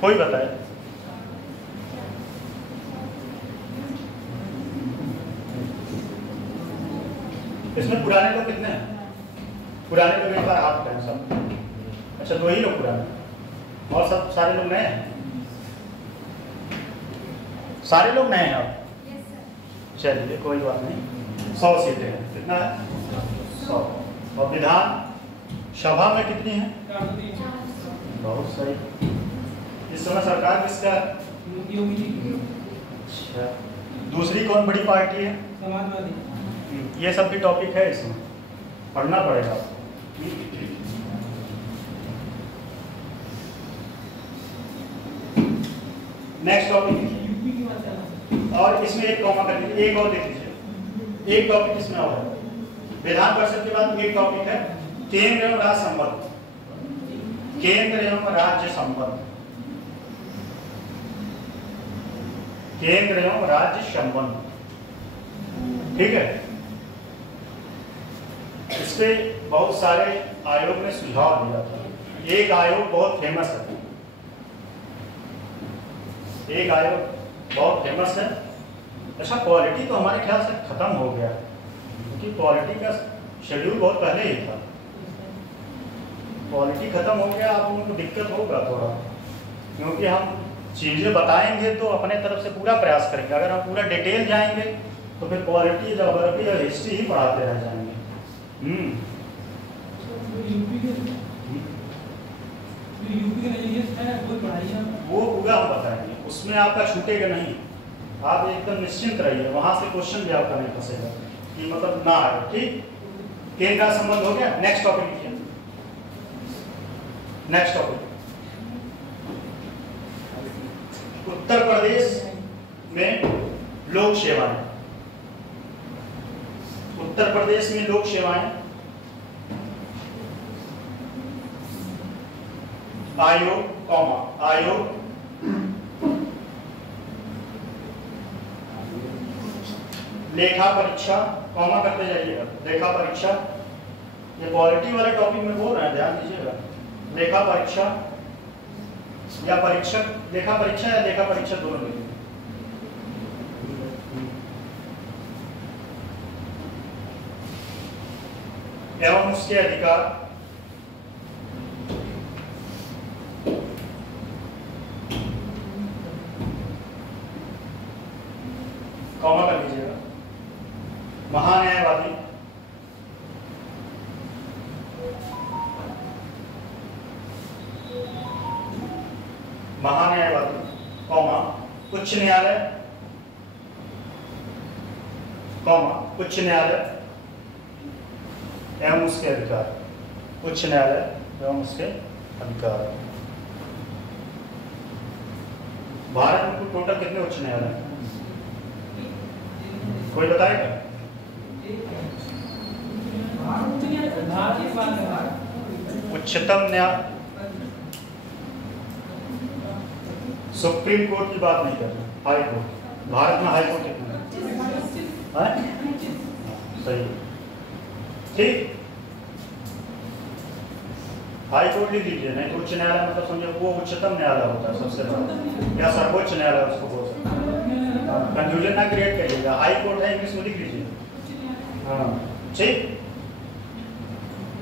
कोई बताए? इसमें पुराने लोग कितने हैं? पुराने लोग एक बार हाथ उठाएं सब। अच्छा, 2 ही लोग पुराने, और सब सारे लोग नए हैं? सारे लोग नए हैं अब? चलिए कोई बात नहीं। 100 सीटें हैं। कितना है? 100। और विधान सभा में कितनी है? 403। बहुत सही। इस समय सरकार किसका है? योगी। अच्छा, दूसरी कौन बड़ी पार्टी है? समाजवादी। ये सब भी टॉपिक है, इसमें पढ़ना पड़ेगा। नेक्स्ट टॉपिक, यूपी की बात करना। और इसमें एक कॉमा कर लीजिए, एक और देख लीजिए। एक टॉपिक इसमें और है। विधान परिषद के बाद एक टॉपिक है केंद्र एवं राज्य संबंध। केंद्र एवं राज्य संबंध। केंद्र एवं राज्य संबंध, ठीक है। इस पे बहुत सारे आयोग ने सुझाव दिया था। एक आयोग बहुत फेमस है, एक आयोग बहुत फेमस है। अच्छा, क्वालिटी तो हमारे ख्याल से खत्म हो गया, क्योंकि क्वालिटी का शेड्यूल बहुत पहले ही था। क्वालिटी खत्म हो गया, आप लोगों को दिक्कत होगा थोड़ा, क्योंकि हम चीज़ें बताएंगे तो अपने तरफ से पूरा प्रयास करेंगे। अगर हम पूरा डिटेल जाएंगे तो फिर क्वालिटी, ज्योग्राफी और हिस्ट्री ही पढ़ाते रह जाएंगे। यूपी के नजरिए से है कोई पढ़ाई है? वो पूरा हम बताएंगे, उसमें आपका छूटेगा नहीं। आप एकदम निश्चिंत रहिए, वहां से क्वेश्चन भी आपका नहीं फंसेगा कि मतलब ना आए। ठीक, केंद्र का संबंध हो गया। नेक्स्ट टॉपिक लिखिए। नेक्स्ट टॉपिक, उत्तर प्रदेश में लोक सेवाएं। उत्तर प्रदेश में लोक सेवाएं आयोग, आयोग लेखा परीक्षा, कॉमा करते जाइएगा। लेखा परीक्षा, ये क्वालिटी वाले टॉपिक में बोल रहे हैं, ध्यान दीजिएगा। लेखा परीक्षा या परीक्षक, लेखा परीक्षा या लेखा परीक्षक दोनों लिखिए। एवं उसके अधिकार, कॉमा कर लीजिएगा। महान्यायवादी, महान्यायवादी, कॉमा उच्च न्यायालय, कॉमा उच्च न्यायालय एवं उसके अधिकार। उच्च न्यायालय एवं उसके अधिकार। भारत में कुल टोटल कितने उच्च न्यायालय हैं? कोई बताएगा? उच्चतम न्यायालय, सुप्रीम कोर्ट की बात नहीं कर रहे, हाई कोर्ट। भारत में हाई कोर्ट कितने हैं? सही, ठीक। हाई कोर्ट लिख लीजिए, नहीं तो उच्च न्यायालय मतलब समझो वो उच्चतम न्यायालय होता है सबसे बड़ा, या सर्वोच्च न्यायालय उसको बोल सकते हैं। कंफ्यूजन ना क्रिएट करिएगा। हाई कोर्ट है, इंग्लिश में लिख लीजिए। हाँ, ठीक।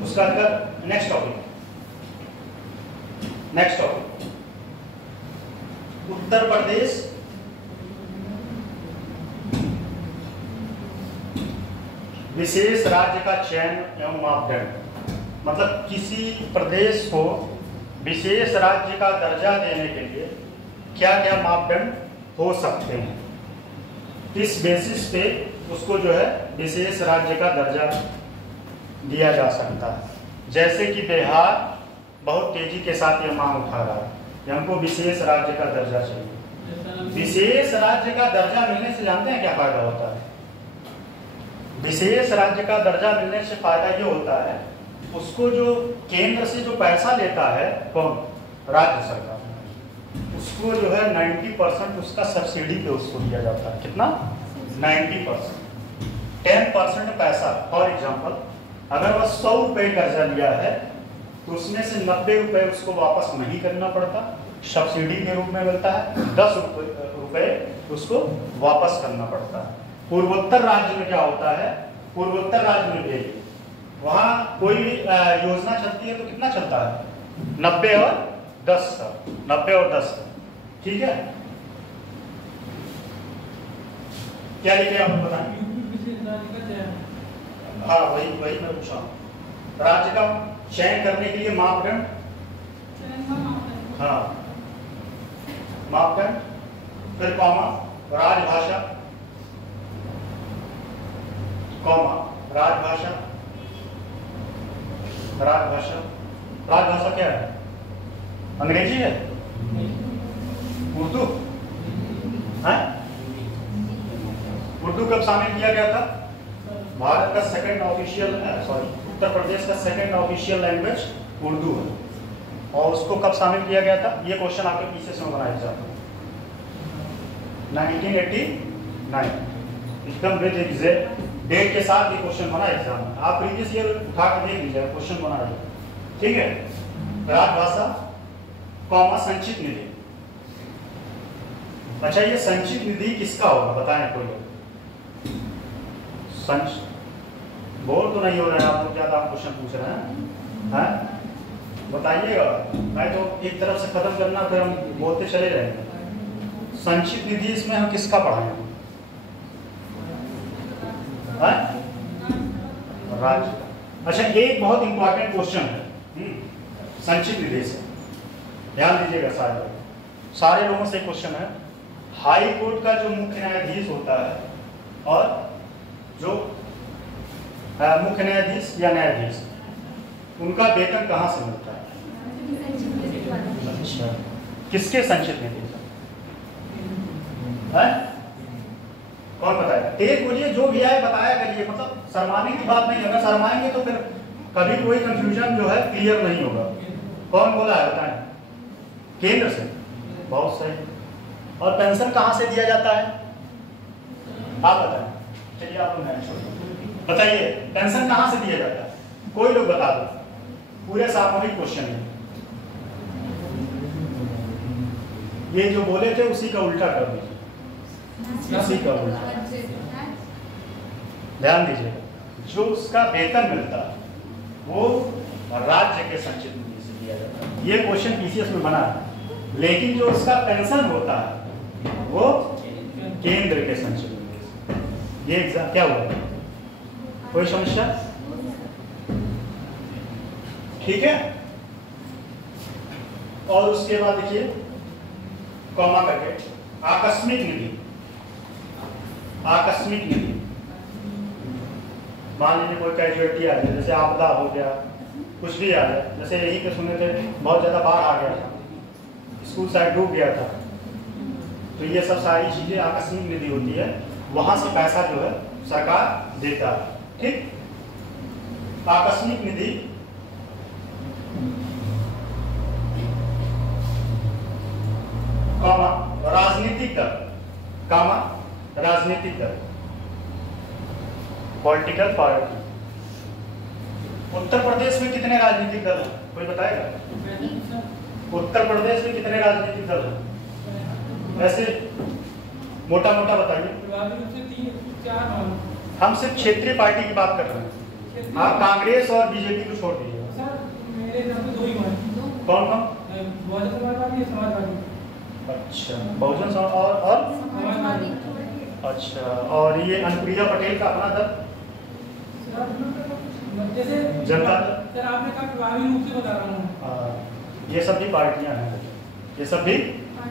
उसका अगर next topic, next topic, Uttar Pradesh विशेष राज्य का चयन एवं मापदंड। मतलब किसी प्रदेश को विशेष राज्य का दर्जा देने के लिए क्या क्या मापदंड हो सकते हैं, इस बेसिस पे उसको जो है विशेष राज्य का दर्जा दिया जा सकता है। जैसे कि बिहार बहुत तेजी के साथ ये मांग उठा रहा है कि हमको विशेष राज्य का दर्जा चाहिए। विशेष राज्य का दर्जा मिलने से जानते हैं क्या फायदा होता है? विशेष राज्य का दर्जा मिलने से फायदा ये होता है, उसको जो केंद्र से जो पैसा लेता है कौन? राज्य सरकार, उसको जो है 90% उसका सब्सिडी पे उसको दिया जाता है। कितना? 90%। 10% पैसा, फॉर एग्जाम्पल अगर वह 100 रुपये कर्जा लिया है तो उसमें से 90 रुपए उसको वापस नहीं करना पड़ता, सब्सिडी के रूप में मिलता है। 10 रुपए उसको वापस करना पड़ता है। पूर्वोत्तर राज्य में क्या होता है, पूर्वोत्तर राज्य में भी वहाँ कोई भी योजना चलती है तो कितना चलता है, 90 और 10 का, 90 और 10 का। ठीक है, क्या लिखे आप बताएं। हाँ वही मैं पूछा, राज्य का चयन करने के लिए मापदंड, हाँ मापदंड, फिर कॉमा राजभाषा, कॉमा राजभाषा, राजभाषा, राजभाषा क्या है, अंग्रेजी है, उर्दू है। उर्दू कब शामिल किया गया था, भारत का सेकंड ऑफिशियल, उत्तर प्रदेश का सेकंड ऑफिशियल लैंग्वेज उर्दू है। और उसको कब शामिल किया गया था, ये क्वेश्चन आपके पीछे से बनाया जाता है 1989, एकदम विद एग्जैक्ट डेट के साथ ये क्वेश्चन बना एग्जाम में। आप प्रीवियस ईयर उठा कर देख लीजिएगा, क्वेश्चन बना है। ठीक है, राजभाषा कॉमा संचित निधि। अच्छा ये संचित निधि किसका होगा बताएं कोई लोग, बोर तो नहीं हो रहा है आप लोग, ज्यादा क्वेश्चन पूछ रहे हैं, बताइएगा, नहीं तो एक तरफ से खत्म करना फिर हम बोलते चले जाएंगे। संचित निधि इसमें हम किसका पढ़ाएंगे, राज्य का। अच्छा एक बहुत इंपॉर्टेंट क्वेश्चन है संचित निधि से, ध्यान दीजिएगा सारे लोगों से क्वेश्चन है। हाई कोर्ट का जो मुख्य न्यायाधीश होता है और जो मुख्य न्यायाधीश या न्यायाधीश, उनका वेतन कहाँ से मिलता है? अच्छा, किसके संचित निधि से? कौन बताएगा? तेज बोलिए, जो भी आए बताया करिए, मतलब शर्माने की बात नहीं। अगर शर्माएंगे तो फिर कभी कोई कंफ्यूजन जो है क्लियर नहीं होगा। कौन बोला है बताएं? केंद्र से, बहुत सही। और पेंशन कहाँ से दिया जाता है आप बताएं। चलिए आप बताइए, पेंशन कहाँ से दिया जाता है, कोई लोग बता दो। पूरे सामूहिक क्वेश्चन है ये, जो बोले थे उसी का उल्टा कर दीजिए, उसी का उल्टा। ध्यान दीजिएगा, जो उसका वेतन मिलता है वो राज्य के संचित निधि से दिया जाता है। ये क्वेश्चन पीसीएस में बना है, लेकिन जो उसका पेंशन होता है वो केंद्र के संचित निधि से। ये एग्जाम क्या हुआ, कोई समस्या? ठीक है। और उसके बाद देखिए कॉमा करके आकस्मिक निधि, आकस्मिक निधि। मान लीजिए कोई कैजुअलिटी आ जाए, जैसे आपदा हो गया, कुछ भी आ जाए, जैसे यही पे सुने थे बहुत ज्यादा बाढ़ आ गया था, स्कूल साइड डूब गया था, तो ये सब सारी चीजें आकस्मिक निधि होती है, वहां से पैसा जो है सरकार देता है। ठीक, आकस्मिक निधि कॉमा राजनीतिक दल, कॉमा राजनीतिक दल, पॉलिटिकल पार्टी। उत्तर प्रदेश में कितने राजनीतिक दल हैं, कोई बताएगा? उत्तर प्रदेश में कितने राजनीतिक दल हैं? वैसे मोटा मोटा बताइए। हम सिर्फ क्षेत्रीय पार्टी की बात कर रहे हैं, आप कांग्रेस और बीजेपी को छोड़ दीजिएगा। कौन कौन? अच्छा, बहुजन समाज और अच्छा, और ये अनुप्रिया पटेल का अपना दल जनता दल। आपने कहा प्रभावी रूप से बता रहा हूँ, ये सब भी पार्टियां हैं, ये सब भी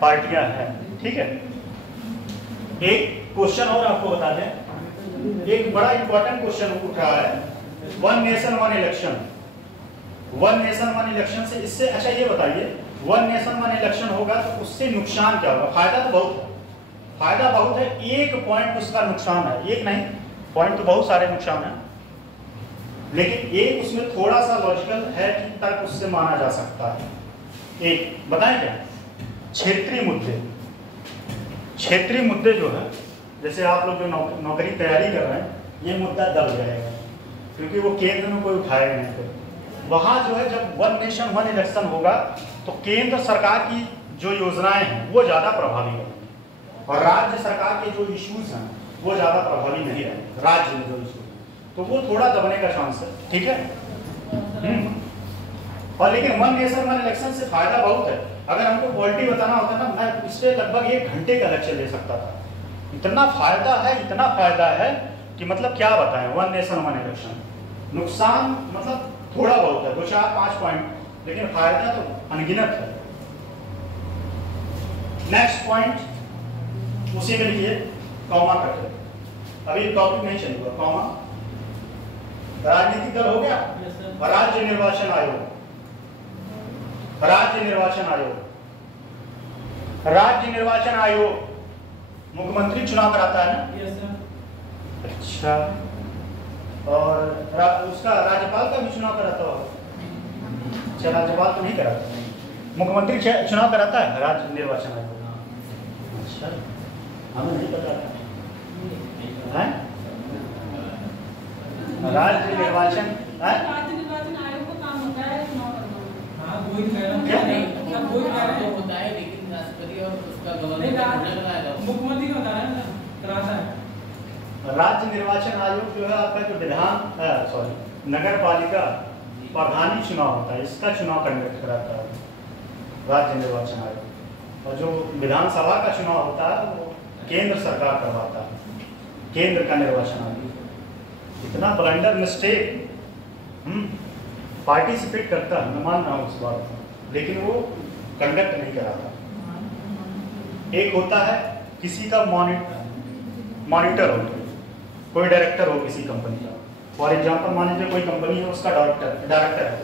पार्टियां हैं। ठीक है, एक क्वेश्चन और आपको बता दें, एक बड़ा इंपॉर्टेंट क्वेश्चन उठ रहा है, one nation one election. One nation one election से इससे, अच्छा ये बताइए, वन नेशन वन इलेक्शन होगा तो उससे नुकसान क्या होगा? फायदा तो बहुत है, फायदा बहुत है, एक पॉइंट उसका नुकसान है, एक नहीं पॉइंट तो बहुत सारे नुकसान है, लेकिन एक उसमें थोड़ा सा लॉजिकल है कि तर्क उससे माना जा सकता है। एक बताएं क्या, क्षेत्रीय मुद्दे। क्षेत्रीय मुद्दे जो है, जैसे आप लोग जो नौकरी तैयारी कर रहे हैं, ये मुद्दा दब जाएगा क्योंकि वो केंद्र में कोई उठाएगा नहीं। वहाँ जो है जब वन नेशन वन इलेक्शन होगा तो केंद्र सरकार की जो योजनाएं हैं वो ज़्यादा प्रभावी होंगी और राज्य सरकार के जो इश्यूज हैं वो ज़्यादा प्रभावी नहीं रहेंगे। राज्य में जो इशूज तो वो थोड़ा दबने का चांस है, ठीक है। और लेकिन वन नेशन वन इलेक्शन से फायदा बहुत है। अगर हमको क्वालिटी बताना होता ना, मैं इस पे लगभग 1 घंटे का लेक्चर ले सकता था। इतना फायदा है कि मतलब क्या बताएं। वन नेशन वन इलेक्शन नुकसान मतलब थोड़ा बहुत है, 2, 4, 5 पॉइंट, लेकिन फायदा तो अनगिनत है। नेक्स्ट पॉइंट उसी में लिखिए, कॉमा करके, अभी टॉपिक नहीं चलेगा, कॉमा। राजनीतिक दल हो गया, राज्य निर्वाचन आयोग। राज्य निर्वाचन आयोग मुख्यमंत्री चुनाव कराता है ना? अच्छा, और उसका राज्यपाल का भी चुनाव कराता होगा? अच्छा, राज्यपाल तो नहीं कराता, मुख्यमंत्री चुनाव कराता है राज्य निर्वाचन आयोग। अच्छा, हमें नहीं पता है। राज्य निर्वाचन आयोग का काम होता है चुनाव करना। हाँ, कोई कह रहा है होता है, लेकिन राष्ट्रपति और उसका गवर्नर मुख्यमंत्री का बता रहा है कराता है। राज्य निर्वाचन आयोग जो है आपका जो नगर पालिका प्रधानी चुनाव होता है, इसका चुनाव कंडक्ट कराता है राज्य निर्वाचन आयोग। और जो विधानसभा का चुनाव होता है वो केंद्र सरकार करवाता है, केंद्र का निर्वाचन आयोग। इतना ब्लंडर मिस्टेक पार्टिसिपेट करता है, मैं मान रहा हूँ उस बात को, लेकिन वो कंडक्ट नहीं कराता। एक होता है किसी का मॉनिटर हो, कोई डायरेक्टर हो किसी कंपनी का, फॉर एग्जांपल मान लीजिए कोई कंपनी है, उसका डायरेक्टर है,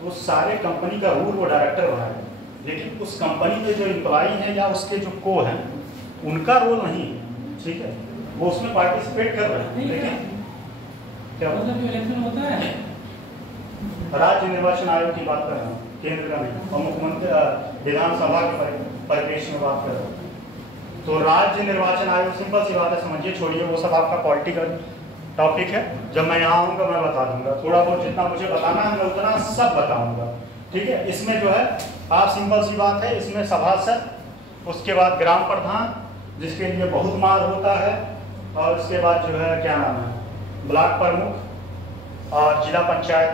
तो सारे कंपनी का रूल वो डायरेक्टर बनाएगा, लेकिन उस कंपनी में जो एम्प्लॉई हैं या उसके जो को हैं उनका रोल नहीं है, ठीक है, वो उसमें पार्टिसिपेट कर रहे हैं, लेकिन क्या इलेक्शन होता है। राज्य निर्वाचन आयोग की बात कर रहा हूँ, केंद्र का नहीं, और मुख्यमंत्री विधानसभा के परिवेश में बात कर रहा हूँ। तो राज्य निर्वाचन आयोग सिंपल सी बात है, समझिए, छोड़िए वो सब आपका पॉलिटिकल टॉपिक है। जब मैं यहाँ आऊँगा मैं बता दूंगा, थोड़ा बहुत जितना मुझे बताना है मैं उतना सब बताऊंगा, ठीक है। इसमें जो है आप सिंपल सी बात है, इसमें सभासद, उसके बाद ग्राम प्रधान जिसके लिए बहुत मार होता है, और उसके बाद जो है क्या नाम है ब्लॉक प्रमुख और जिला पंचायत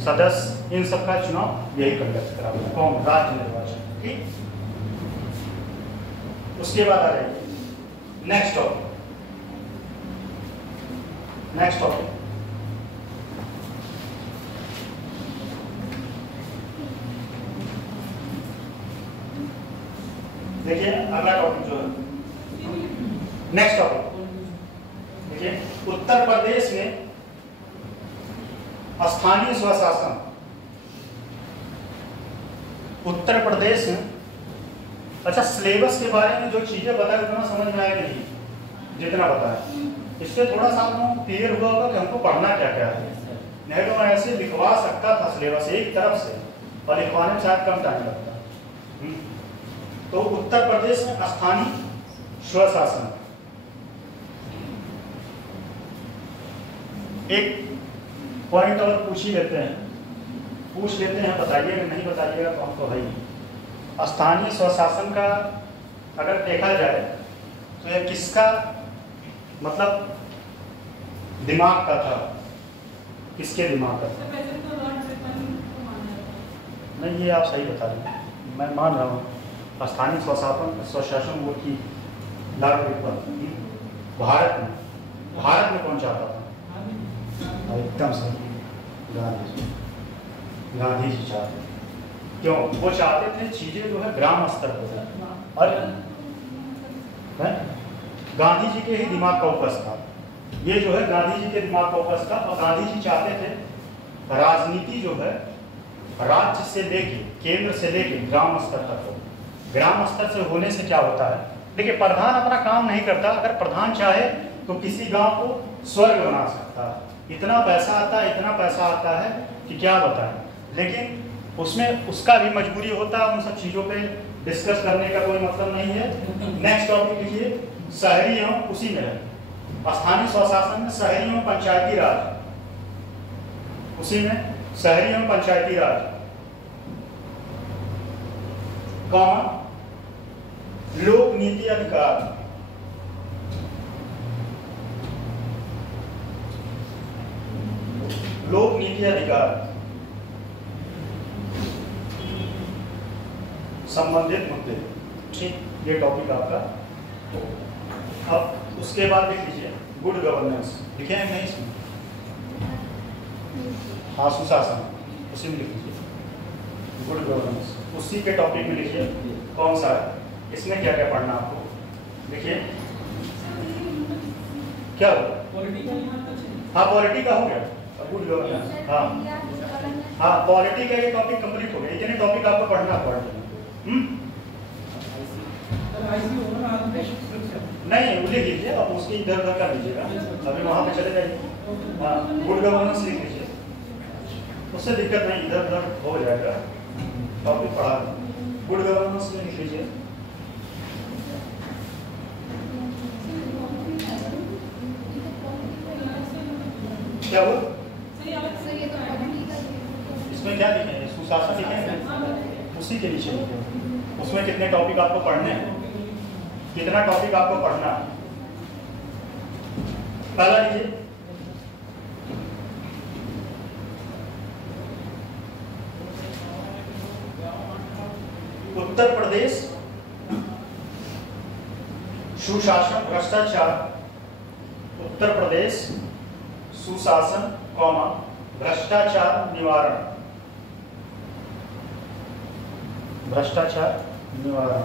सदस्य, इन सब का चुनाव यही कंडक्ट कराता है कौन? राज्य निर्वाचन, ठीक। उसके बाद आ जाइए नेक्स्ट टॉपिक। देखिए अगला टॉपिक जो है, नेक्स्ट टॉपिक देखिए, उत्तर प्रदेश में स्थानीय स्वशासन। उत्तर प्रदेश में, अच्छा, सिलेबस के बारे में जो चीजें बताए उतना समझ में आएगा नहीं, जितना बताया इससे थोड़ा सा आपको क्लियर हुआ होगा कि हमको पढ़ना क्या क्या है। नहीं तो मैं ऐसे लिखवा सकता था सिलेबस एक तरफ से, और लिखवाने में शायद कम टाइम लगता। तो उत्तर प्रदेश में स्थानीय स्वशासन, एक पॉइंट और पूछ ही लेते हैं, बताइएगा, नहीं बताइएगा तो हमको भाई। स्थानीय स्वशासन का अगर देखा जाए तो यह किसका मतलब दिमाग का था, किसके दिमाग का था? नहीं, ये आप सही बता रहे हैं, मैं मान रहा हूँ। स्थानीय स्वशासन वो की लागू भारत में कौन चाहता था? एकदम सही, गांधी जी चाहते थे। क्यों? वो चाहते थे चीजें जो है ग्राम स्तर पर जाए, और गांधी जी के ही दिमाग का उपज था ये, जो है गांधी जी के दिमाग का उपज था। और गांधी जी चाहते थे राजनीति जो है राज्य से लेके, केंद्र से लेके ग्राम स्तर तक हो। ग्राम स्तर से होने से क्या होता है, देखिए, प्रधान अपना काम नहीं करता, अगर प्रधान चाहे तो किसी गांव को स्वर्ग बना सकता है। इतना पैसा आता है कि क्या बताएं, लेकिन उसमें उसका भी मजबूरी होता है। उन सब चीज़ों पे डिस्कस करने का कोई मतलब नहीं है। नेक्स्ट टॉपिक लिखिए, शहरी एवं, उसी में है स्थानीय स्वशासन में शहरी एवं पंचायती राज, उसी में शहरी एवं पंचायती राज, कॉमा लोक नीति अधिकार, लोक नीति अधिकार संबंधित मुद्दे। ठीक, ये टॉपिक आपका। अब उसके बाद लिख लीजिए गुड गवर्नेंस। लिखे हैं नहीं इसमें? हाँ, सुशासन, उसी में लिख लीजिए गुड गवर्नेंस। उसी के टॉपिक में लिखिए कौन सा है, इसमें क्या क्या पढ़ना आपको। लिखिए क्या होगा? हाँ, पॉलिटी का हो गया, गुड गवर्नेंस। हाँ, पॉलिटी का ये टॉपिक कंप्लीट हो गया। इतने टॉपिक आपको पढ़ना पड़ेगा। नहीं, वो लिख लीजिए, आप उसके इधर उधर कर लीजिएगा, अभी वहाँ पे चले जाइए। हाँ, गुड गवर्नेंस लिख लीजिए, उससे दिक्कत नहीं, इधर उधर हो जाएगा, टॉपिक पढ़ा। गुड गवर्नेंस में लिख लीजिए। क्या वो इसमें क्या लिखे? सुशासन लिखे, उसी के नीचे लिखे। उसमें कितने टॉपिक आपको पढ़ने हैं, कितना टॉपिक आपको पढ़ना है। पहला लीजिए उत्तर प्रदेश सुशासन भ्रष्टाचार, उत्तर प्रदेश सुशासन कॉमा भ्रष्टाचार निवारण, भ्रष्टाचार निवारण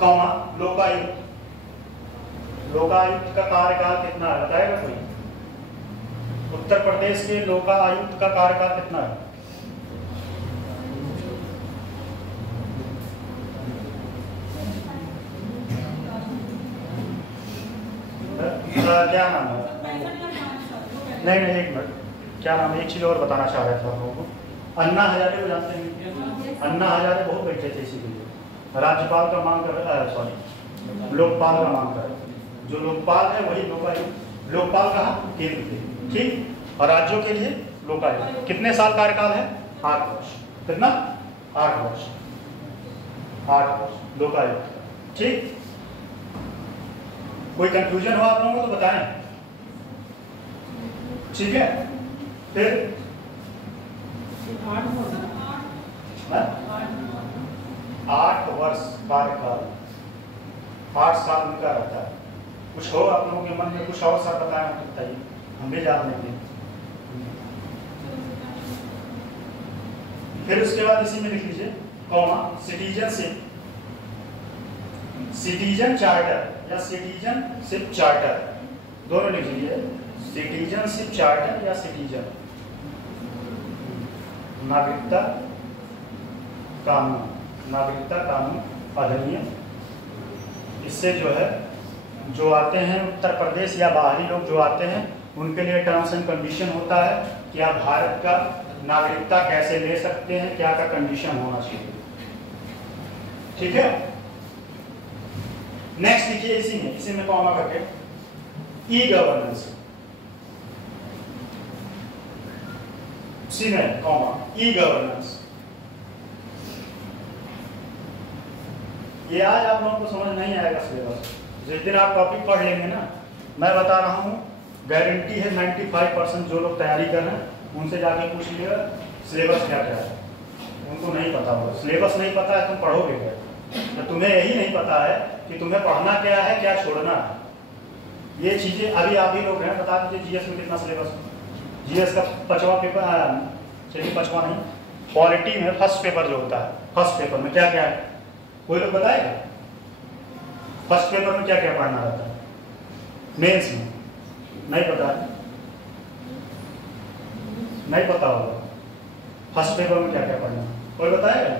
कॉमा लोकायुक्त, लोकायुक्त का कार्यकाल कितना है बताएगा कोई? उत्तर प्रदेश के लोकायुक्त का कार्यकाल कितना है? क्या नाम है? नहीं, एक मिनट, क्या नाम है? एक चीज और बताना चाह रहा था आप लोगों को। अन्ना हजारे को जानते हैं? अन्ना हजारे बहुत बैठे थे इसी के लिए, राज्यपाल का मांग कर, सॉरी लोकपाल का मांग कर। जो लोकपाल है वही लोकायुक्त। लोकपाल कहाँ? केंद्र के, ठीक। और राज्यों के लिए लोकायुक्त। कितने साल कार्यकाल है? 8 वर्ष। कितना? 8 वर्ष, 8 वर्ष लोकायुक्त, ठीक। कोई कंफ्यूजन हो आप लोगों को तो बताएं, ठीक है। फिर 8 वर्ष कार्यकाल, 8 साल उनका रहता है। कुछ हो आप लोगों के मन में कुछ और सर बताएं तो बताइए, हम भी जान लेंगे। फिर उसके बाद इसी में लिख लीजिए कॉमा सिटीजनशिप, सिटीजन चार्टर या सिटीजनशिप चार्टर, दोनों लिख लीजिए। सिटीजनशिप चार्टर या सिटीजन नागरिकता कानून, नागरिकता कानून अधिनियम। इससे जो है जो आते हैं उत्तर प्रदेश या बाहरी लोग जो आते हैं उनके लिए टर्म्स एंड कंडीशन होता है कि आप भारत का नागरिकता कैसे ले सकते हैं, क्या का कंडीशन होना चाहिए, ठीक है। नेक्स्ट लिखिए इसी में कॉमा करके ई गवर्नेंस, इसी में कॉमा ई गवर्नेंस। ये आज आप लोगों को समझ नहीं आएगा सिलेबस, जिस दिन आप टॉपिक पढ़ लेंगे ना, मैं बता रहा हूँ गारंटी है 95% जो लोग तैयारी कर रहे हैं उनसे जाके पूछ लिएगा सिलेबस क्या क्या है, उनको नहीं पता होगा। सिलेबस नहीं पता है तुम पढ़ोगे क्या? तो तुम्हें यही नहीं पता है कि तुम्हें पढ़ना क्या है, क्या छोड़ना है। ये चीजें अभी आप ही लोग हैं, बता दीजिए जीएस में कितना सिलेबस है? जीएस का 5वां पेपर, चलिए 5वां नहीं, पॉलिटी में फर्स्ट पेपर जो होता है, फर्स्ट पेपर में क्या क्या है कोई लोग बताएगा? फर्स्ट पेपर में क्या क्या पढ़ना रहता है? मेंस में नहीं पता है, नहीं पता होगा। फर्स्ट पेपर में क्या क्या पढ़ना कोई बताएगा?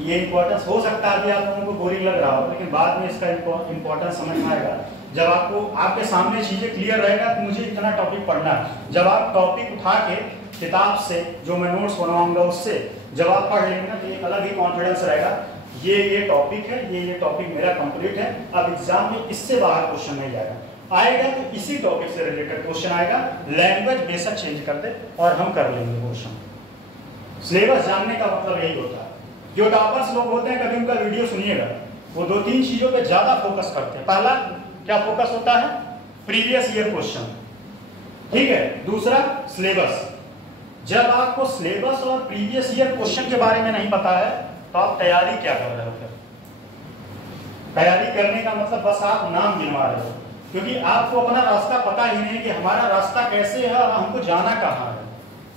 ये इंपॉर्टेंस हो सकता है अभी आप लोगों को बोरिंग लग रहा हो, लेकिन बाद में इसका इंपॉर्टेंस समझ में आएगा जब आपको आपके सामने चीजें क्लियर रहेगा कि मुझे इतना टॉपिक पढ़ना है। जब आप टॉपिक उठा के किताब से जो मैं नोट्स बनवाऊंगा उससे जब आप पढ़ लेंगे ना तो एक अलग ही कॉन्फिडेंस रहेगा, ये टॉपिक है, ये टॉपिक मेरा कंप्लीट है, अब एग्जाम में इससे बाहर क्वेश्चन नहीं जाएगा। आएगा तो इसी टॉपिक से रिलेटेड क्वेश्चन आएगा। लैंग्वेज बेशक चेंज कर दे और हम कर लेंगे क्वेश्चन। सिलेबस जानने का मतलब यही होता है। जो टॉपर्स लोग होते हैं, कभी उनका वीडियो सुनिएगा, वो 2-3 चीजों पे ज्यादा फोकस करते हैं। पहला क्या फोकस होता है? प्रीवियस ईयर क्वेश्चन, ठीक है। दूसरा सिलेबस। जब आपको सिलेबस और प्रीवियस ईयर क्वेश्चन के बारे में नहीं पता है तो आप तैयारी क्या कर रहे हो? फिर तैयारी करने का मतलब बस आप नाम गिनवा रहे हो, क्योंकि आपको अपना रास्ता पता ही नहीं कि हमारा रास्ता कैसे है और हमको जाना कहाँ है,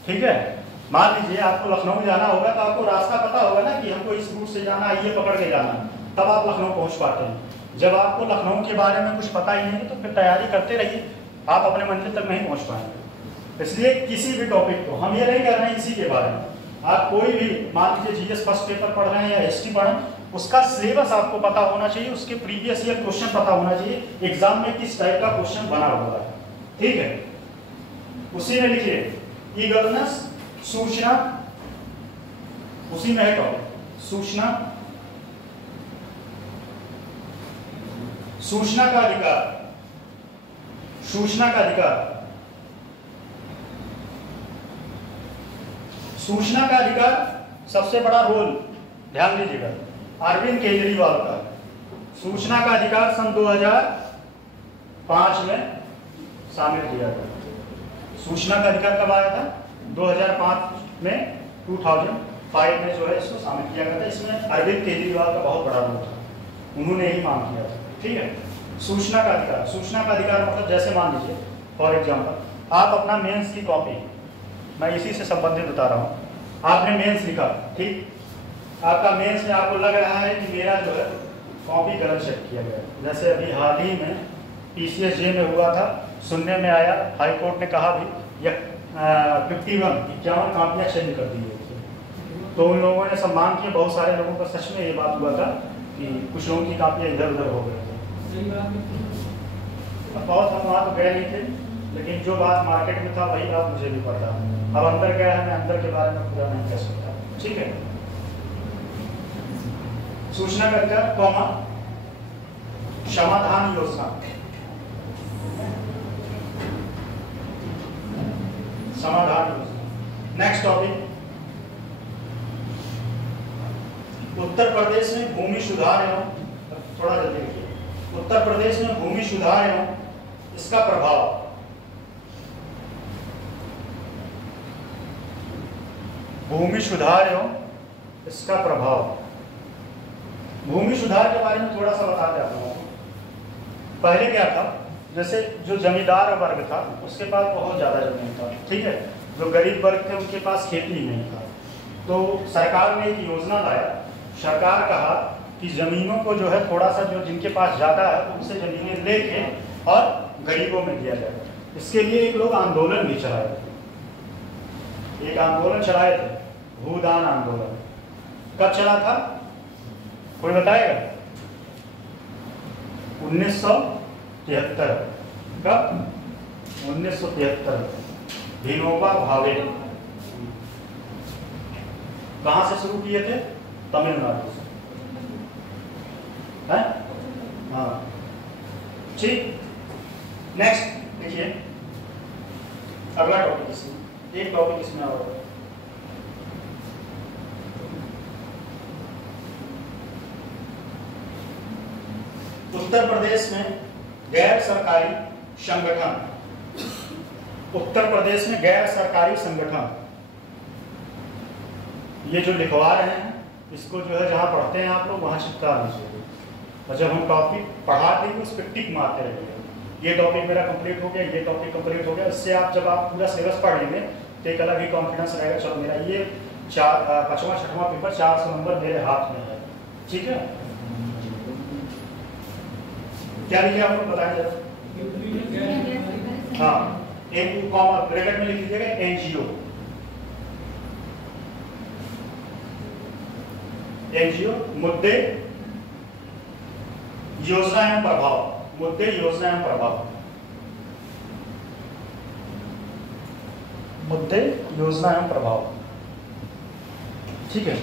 ठीक है। मान लीजिए आपको लखनऊ जाना होगा तो आपको रास्ता पता होगा ना कि हमको इस रूट से जाना है, ये पकड़ के जाना है, तब आप लखनऊ पहुंच पाते हैं। जब आपको लखनऊ के बारे में कुछ पता ही नहीं तो फिर तैयारी करते रहिए, आप अपने मंजिल तक नहीं पहुंच पाएंगे। इसलिए किसी भी टॉपिक को हम ये नहीं कर रहे हैं इसी के बारे में, आप कोई भी मान लीजिए जीएस फर्स्ट पेपर पढ़ रहे हैं या हिस्ट्री पढ़ रहे हैं, उसका सिलेबस आपको पता होना चाहिए, उसके प्रीवियस ईयर क्वेश्चन पता होना चाहिए, एग्जाम में किस टाइप का क्वेश्चन बना हुआ है, ठीक है। उसी में लिखिए ई गवर्नेंस, सूचना, उसी में है टॉपिक सूचना, सूचना का अधिकार, सूचना का अधिकार, सूचना का अधिकार सबसे बड़ा रोल ध्यान दीजिएगा अरविंद केजरीवाल का। सूचना का अधिकार सन 2005 में शामिल किया गया। सूचना का अधिकार कब आया था? 2005 में, 2005 में जो है इसको शामिल किया गया था। इसमें अरविंद केजरीवाल का बहुत बड़ा रोल था, उन्होंने ही मांग किया था, ठीक है। सूचना का अधिकार, सूचना का अधिकार मतलब जैसे मान लीजिए फॉर एग्जाम्पल आप अपना मेंस की कॉपी, मैं इसी से संबंधित बता रहा हूँ, आपने मेंस लिखा, ठीक, आपका मेंस में आपको लग रहा है कि मेरा जो है कॉपी गलत चेक किया गया। जैसे अभी हाल ही में PCSJ में हुआ था, सुनने में आया हाई कोर्ट ने कहा भी 51 कापियाँ चेंज कर दी गई, तो उन लोगों ने सब मांग किए, बहुत सारे लोगों का सच में ये बात हुआ था कि कुछ लोगों की कापियाँ इधर उधर हो गई थी। बहुत हम वहाँ तो गए नहीं थे, लेकिन जो बात मार्केट में था वही बात मुझे भी पता। अब अंदर गया है, मैं अंदर के बारे में पूरा नहीं कह सकता, ठीक है। सूचना का अधिकार कॉमा समाधान योजना, समाधान योजना। नेक्स्ट टॉपिक, उत्तर प्रदेश में भूमि सुधार एवं, थोड़ा जल्दी लिखिए, उत्तर प्रदेश में भूमि सुधार एवं इसका प्रभाव, भूमि सुधार एवं इसका प्रभाव। भूमि सुधार के बारे में थोड़ा सा बताते आप लोगों को। पहले क्या था, जैसे जो जमींदार वर्ग था उसके पास बहुत ज्यादा जमीन था, ठीक है। जो गरीब वर्ग थे उनके पास खेती ही नहीं था, तो सरकार ने एक योजना लाया। सरकार कहा कि जमीनों को जो है थोड़ा सा, जो जिनके पास ज्यादा है उनसे जमीनें लेके और गरीबों में दिया जाए। इसके लिए एक लोग आंदोलन भी चलाए थे, एक आंदोलन चलाए थे, भूदान आंदोलन। कब चला था कोई बताएगा? 1973। कब? 1973। विनोबा भावे कहां से शुरू किए थे? तमिलनाडु से, है? हाँ, ठीक। नेक्स्ट देखिए, अगला टॉपिक इसमें, एक टॉपिक इसमें और, उत्तर प्रदेश में गैर सरकारी संगठन, उत्तर प्रदेश में गैर सरकारी संगठन, ये जो लिखवा रहे हैं इसको जो है जहां पढ़ते हैं आप लोग वहां चिपका लीजिए, और जब हम टॉपिक पढ़ा देंगे उस पर टिक मारते रहेंगे। ये टॉपिक मेरा कंप्लीट हो गया, ये टॉपिक कंप्लीट हो गया। इससे आप जब आप पूरा सिलेबस पढ़ लेंगे तो एक अलग ही कॉन्फिडेंस रहेगा, चलो मेरा ये 5वां 6वां पेपर 400 नंबर मेरे हाथ में है, ठीक है। क्या लिखे आप लोग बताएं जरा। हाँ, एक कॉमा ब्रैकेट में लिख लीजिएगा एनजीओ, एनजीओ मुद्दे योजना एवं प्रभाव, मुद्दे योजना एवं प्रभाव, मुद्दे योजना एवं प्रभाव, ठीक है।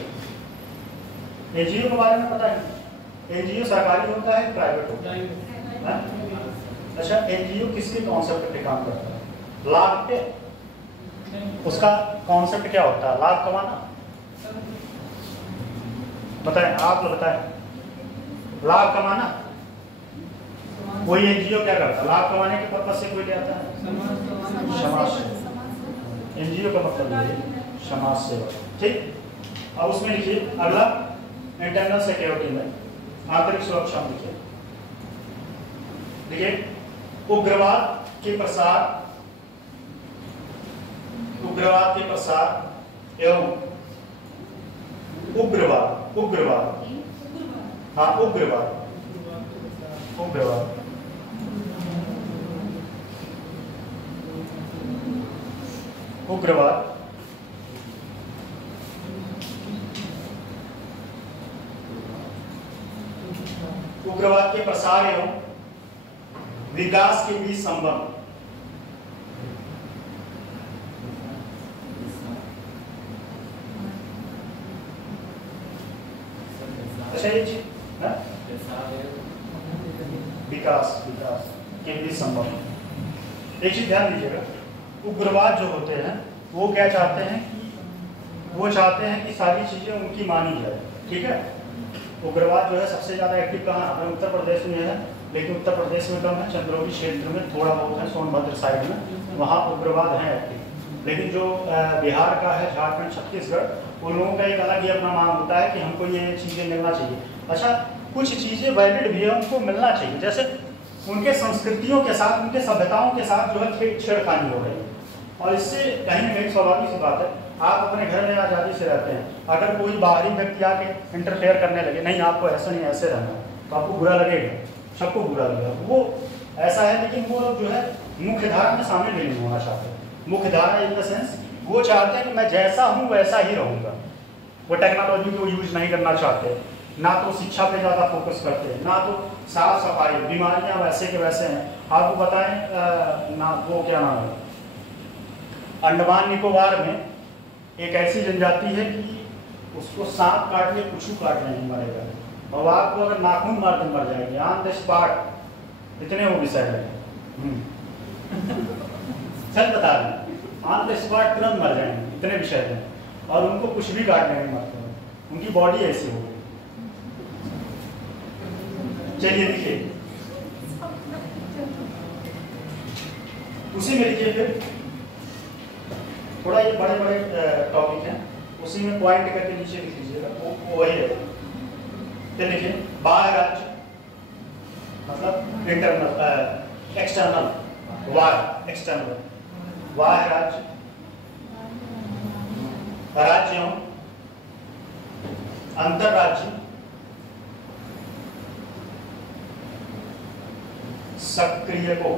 एनजीओ के बारे में पता है? एनजीओ सरकारी होता है प्राइवेट होता है? अच्छा, एनजीओ किसके कॉन्सेप्ट पे काम करता है? लाभ पे। उसका कॉन्सेप्ट क्या होता है? लाभ कमाना। बताएं, आप लोग बताएं। लाभ कमाना। कोई एनजीओ क्या करता है? लाभ कमाने के पर्पज से कोई ले आता है? समाज सेवा। एनजीओ का मतलब ये है समाज सेवा। ठीक, अब उसमें लिखिए अगला, इंटरनल सिक्योरिटी में आंतरिक सुरक्षा में लिखिए, देखिए उग्रवाद के प्रसार एवं उग्रवाद हाँ उग्रवाद उग्रवाद के प्रसार एवं विकास के बीच संबंध। अच्छा, ये चीज विकास के बीच संबंध। एक चीज ध्यान दीजिएगा, उग्रवाद जो होते हैं वो क्या चाहते हैं कि वो चाहते हैं कि सारी चीजें उनकी मानी जाए। ठीक है, उग्रवाद जो है सबसे ज्यादा एक्टिव कहाँ? अपने उत्तर प्रदेश में है, लेकिन उत्तर प्रदेश में कम है, चंद्रौली क्षेत्र में थोड़ा बहुत है, सोनभद्र साइड में वहाँ उग्रवाद है एक्टिव। लेकिन जो बिहार का है, झारखंड, छत्तीसगढ़, उन लोगों का एक अलग ही अपना मांग होता है कि हमको ये चीज़ें मिलना चाहिए। अच्छा, कुछ चीज़ें वैलिड भी है, उनको मिलना चाहिए, जैसे उनके संस्कृतियों के साथ, उनके सभ्यताओं के साथ जो है छेड़खानी हो रही है। और इससे कहीं ना कहीं स्वाभाविक सी बात है, आप अपने घर में आज़ादी से रहते हैं, अगर कोई बाहरी व्यक्ति आके इंटरफेयर करने लगे, नहीं आपको ऐसा नहीं ऐसे रहना, तो आपको बुरा लगेगा, सबको बुरा लगेगा। वो ऐसा है, लेकिन वो लोग जो है मुख्य धारा में शामिल भी नहीं होना चाहते। मुख्य धारा इन द सेंस वो चाहते हैं कि मैं जैसा हूँ वैसा ही रहूँगा। वो टेक्नोलॉजी को यूज नहीं करना चाहते, ना तो शिक्षा पे ज़्यादा फोकस करते हैं, ना तो साफ सफाई, बीमारियाँ वैसे के वैसे हैं। आपको बताएं ना, वो क्या नाम है, अंडमान निकोबार में एक ऐसी जनजाति है कि उसको सांप काट ले, कुछ काट नहीं मरेगा, और आपको अगर नाखून मार दे मर जाएंगे ऑन द स्पॉट। इतने वो विषय है, सच बता रहे हैं, ऑन द स्पॉट तुरंत मर जाएंगे, इतने विषय हैं। और उनको कुछ भी काटने नहीं मारते, उनकी बॉडी ऐसी हो गई। चलिए देखिए, उसी में लिखिए, फिर थोड़ा ये बड़े बड़े टॉपिक हैं, उसी में पॉइंट करके नीचे लिख लीजिएगा, वो वही है। फिर लिखिए बाह्य राज्य मतलब इंटरनल, एक्सटर्नल, एक्सटर्नल बाह्य राज्य, राज्यों, अंतरराज्य, सक्रिय को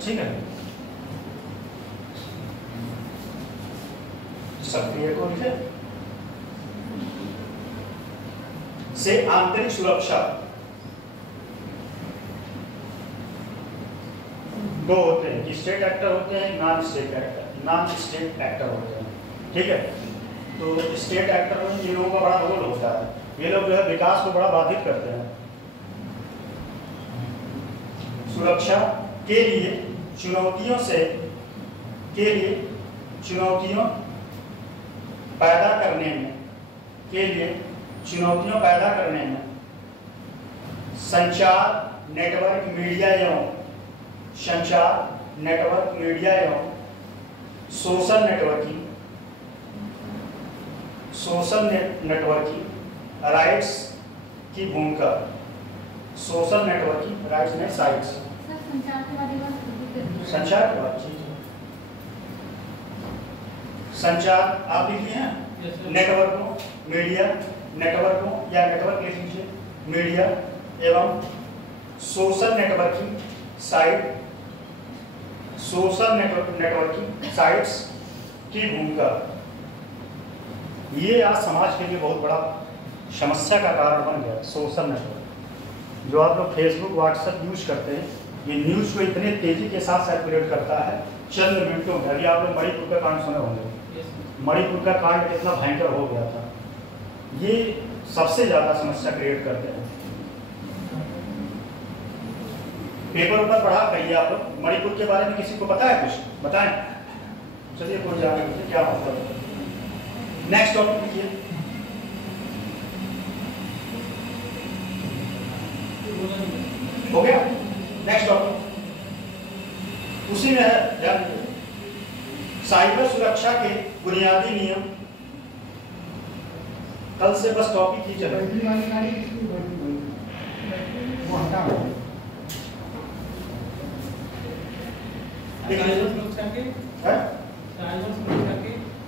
ठीक है, सक्रिय को लिखे से आंतरिक सुरक्षा। दो होते हैं, स्टेट एक्टर होते हैं, नॉन स्टेट एक्टर होते हैं। ठीक है, तो स्टेट एक्टर में इन लोगों का बड़ा रोल होता है, ये लोग जो है विकास को बड़ा बाधित करते हैं। सुरक्षा के लिए चुनौतियों पैदा करने में संचार नेटवर्क मीडिया एवं सोशल नेटवर्किंग राइट्स की भूमिका। सोशल नेटवर्किंग राइट्स में साइट्स, संचार के बाद संचार आप लिखिए हैं, नेटवर्कों, मीडिया, नेटवर्कों या नेटवर्क लिख लीजिए, मीडिया एवं सोशल नेटवर्किंग साइट्स की भूमिका। ये आज समाज के लिए बहुत बड़ा समस्या का कारण बन गया। सोशल नेटवर्क जो आप लोग फेसबुक, व्हाट्सएप यूज करते हैं, ये न्यूज़ को इतने तेजी के साथ सर्कुलेट करता है चंद मिनटों में। अभी आप लोग मणिपुर का कांड सुने होंगे, मणिपुर का कांड कितना भयंकर हो गया था। ये सबसे ज्यादा समस्या क्रिएट करते हैं। पेपर ऊपर पढ़ा करिए आप लोग, मणिपुर के बारे में किसी को पता है कुछ बताएं? चलिए कोई जाने दीजिए क्या मतलब है। नेक्स्ट टॉपिक लीजिए। हो गया? नेक्स्ट टॉपिक उसी में है, ध्यान दीजिए। साइबर सुरक्षा के बुनियादी नियम। कल से बस टॉपिक ही चले।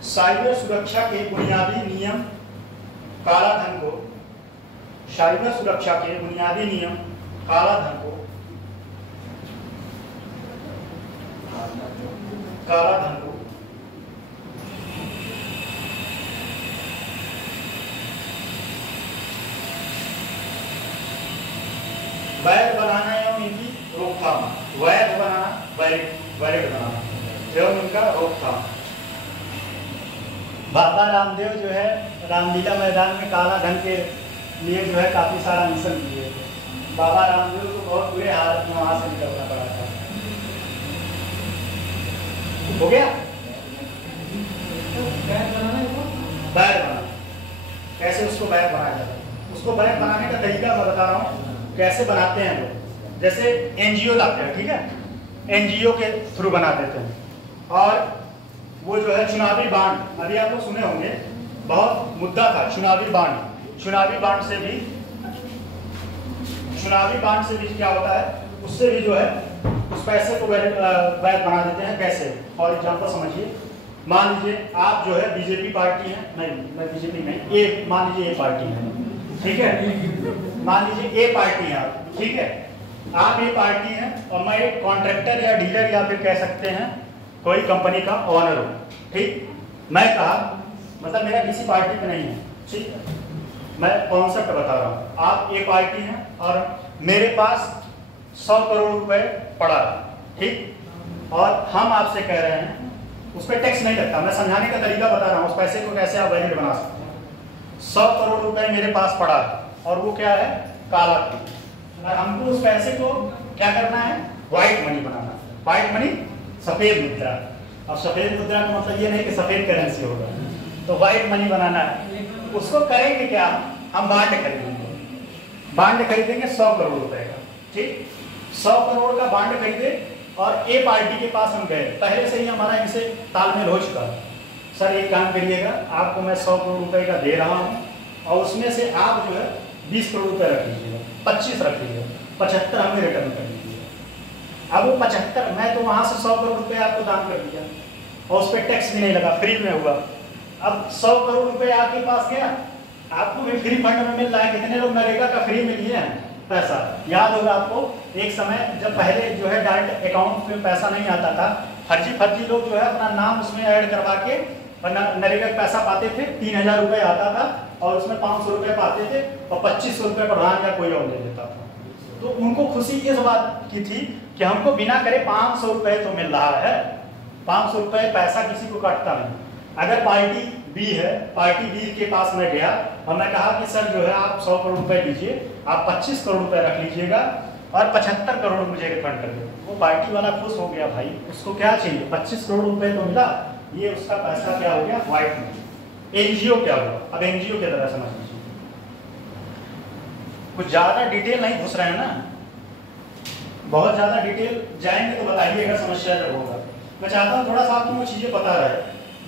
साइबर सुरक्षा के बुनियादी नियम काला धन को, साइबर सुरक्षा के बुनियादी नियम काला धन को वैध बनाना एवं इनकी रोकथाम। वैध बनाना, वैलिड बनाना एवं इनका रोकथाम। बाबा रामदेव जो है रामलीला मैदान में काला धन के लिए जो है काफी सारा मिशन किए थे। बाबा रामदेव को बहुत बुरे हालत में वहां से निकलना पड़ा था। हो गया? बैग बनाना, कैसे उसको बैग बनाया जाता है, उसको बैग बनाने का तरीका मैं बता रहा हूँ कैसे बनाते हैं लोग। जैसे एनजीओ लाते हैं, ठीक है, एनजीओ के थ्रू बना देते हैं। और वो जो है चुनावी बांड, अभी आप लोग सुने होंगे, बहुत मुद्दा था चुनावी बांड। चुनावी बांड से भी क्या होता है, उससे भी जो है उस पैसे को वैध बना देते हैं। कैसे? फॉर एग्जाम्पल समझिए, मान लीजिए आप जो है बीजेपी पार्टी है, नहीं मैं बीजेपी नहीं, ए मान लीजिए ए पार्टी है, ठीक है, मान लीजिए ए पार्टी है आप, ठीक है, आप ए पार्टी हैं और मैं एक कॉन्ट्रैक्टर या डीलर या फिर कह सकते हैं कोई कंपनी का ओनर हूँ, ठीक। मैं कहा, मतलब मेरा किसी पार्टी पे नहीं है, ठीक है, मैं कॉन्सेप्ट बता रहा हूँ। आप ए पार्टी हैं और मेरे पास 100 करोड़ रुपए पड़ा, ठीक, और हम आपसे कह रहे हैं उस पर टैक्स नहीं लगता। मैं समझाने का तरीका बता रहा हूँ, उस पैसे को कैसे आप वैलिड बना सकते हैं। 100 करोड़ रुपए मेरे पास पड़ा और वो क्या है, काला धन। और हमको उस पैसे को क्या करना है, व्हाइट मनी बनाना। व्हाइट मनी, सफेद मुद्रा। अब सफेद मुद्रा का मतलब ये नहीं कि सफेद करेंसी होगा, तो व्हाइट मनी बनाना है। उसको करेंगे क्या, हम बांड खरीदेंगे। बांड खरीदेंगे 100 करोड़ रुपए का, ठीक, 100 करोड़ का बांड खरीदे और ए पार्टी के पास हम गए। पहले से ही हमारा इनसे तालमेल हो चुका है। सर एक काम करिएगा, आपको मैं 100 करोड़ रुपए का दे रहा हूँ और उसमें से आप जो है 20 करोड़ रुपए रख लीजिएगा, 25 रख लीजिएगा, 75 हमें रिटर्न कर लीजिएगा। अब वो 75, मैं तो वहां से 100 करोड़ रुपए आपको दान कर दिया और उस पर टैक्स भी नहीं लगा, फ्री में हुआ। अब 100 करोड़ रुपए आपके पास गया, आपको भी फ्री फंड में मिल रहा है। कितने लोग नरेगा का फ्री में लिए हैं पैसा, याद होगा आपको, एक समय जब पहले जो है डायरेक्ट अकाउंट में पैसा नहीं आता था, फर्जी लोग जो है अपना नाम उसमें ऐड करवा के नरेगा का पैसा पाते थे। 3000 रुपए आता था और उसमें 500 रुपए पाते थे और 2500 रुपए प्रधान या कोई और ले लेता था। तो उनको खुशी इस बात की थी कि हमको बिना करे 500 रुपए तो मिल रहा है। 500 रुपए पैसा किसी को काटता नहीं। अगर पार्टी बी है, पार्टी बी के पास मैं गया और मैं कहा कि सर जो है आप 100 करोड़ रुपए लीजिए, आप 25 करोड़ रुपए रख लीजिएगा और 75 करोड़ मुझे रिफंड कर दो। वो पार्टी वाला खुश हो गया, भाई उसको क्या चाहिए, 25 करोड़ रुपए तो मिला, ये उसका पैसा क्या हो गया, व्हाइट मनी। एनजीओ क्या हुआ, अब एनजीओ की तरह समझ लीजिए। कुछ ज्यादा डिटेल नहीं घुस रहे हैं ना, बहुत ज्यादा डिटेल जाएंगे तो बताइएगा समस्या जब होगा। मैं चाहता हूँ थोड़ा सा आपको वो चीजें पता रहे,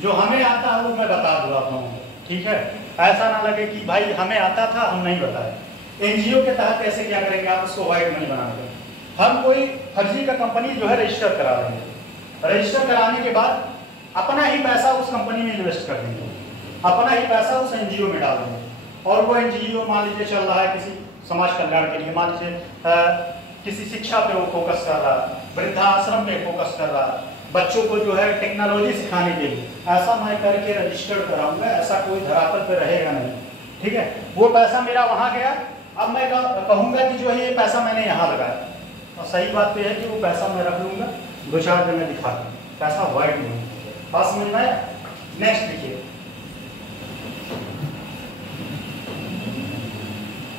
जो हमें आता है वो मैं बता दूँ आप लोगों को, ठीक है। ऐसा ना लगे कि भाई हमें आता था हम नहीं बताए। एनजीओ के तहत कैसे क्या करेंगे आप, उसको व्हाइट मनी बना देंगे। हम कोई फर्जी का कंपनी जो है रजिस्टर करा देंगे। रजिस्टर कराने के बाद अपना ही पैसा उस कंपनी में इन्वेस्ट कर देंगे, अपना ही पैसा उस एनजीओ में डाल देंगे। और वो एनजीओ मान लीजिए चल रहा है किसी समाज कल्याण के लिए, मान लीजिए किसी शिक्षा पे वो फोकस कर रहा है, वृद्धाश्रम पे फोकस कर रहा है, बच्चों को जो है टेक्नोलॉजी सिखाने के लिए। ऐसा मैं करके रजिस्टर्ड कराऊंगा, ऐसा कोई धरातल पे रहेगा नहीं, ठीक है। वो पैसा मेरा वहां गया, अब मैं कहूंगा कि जो है ये पैसा मैंने यहाँ लगाया, और सही बात तो है कि वो पैसा मैं रख लूंगा, 2-4 दिन में दिखा दूंगा। पैसा वाइड नहीं है। बात समझ में आया? नेक्स्ट देखिए,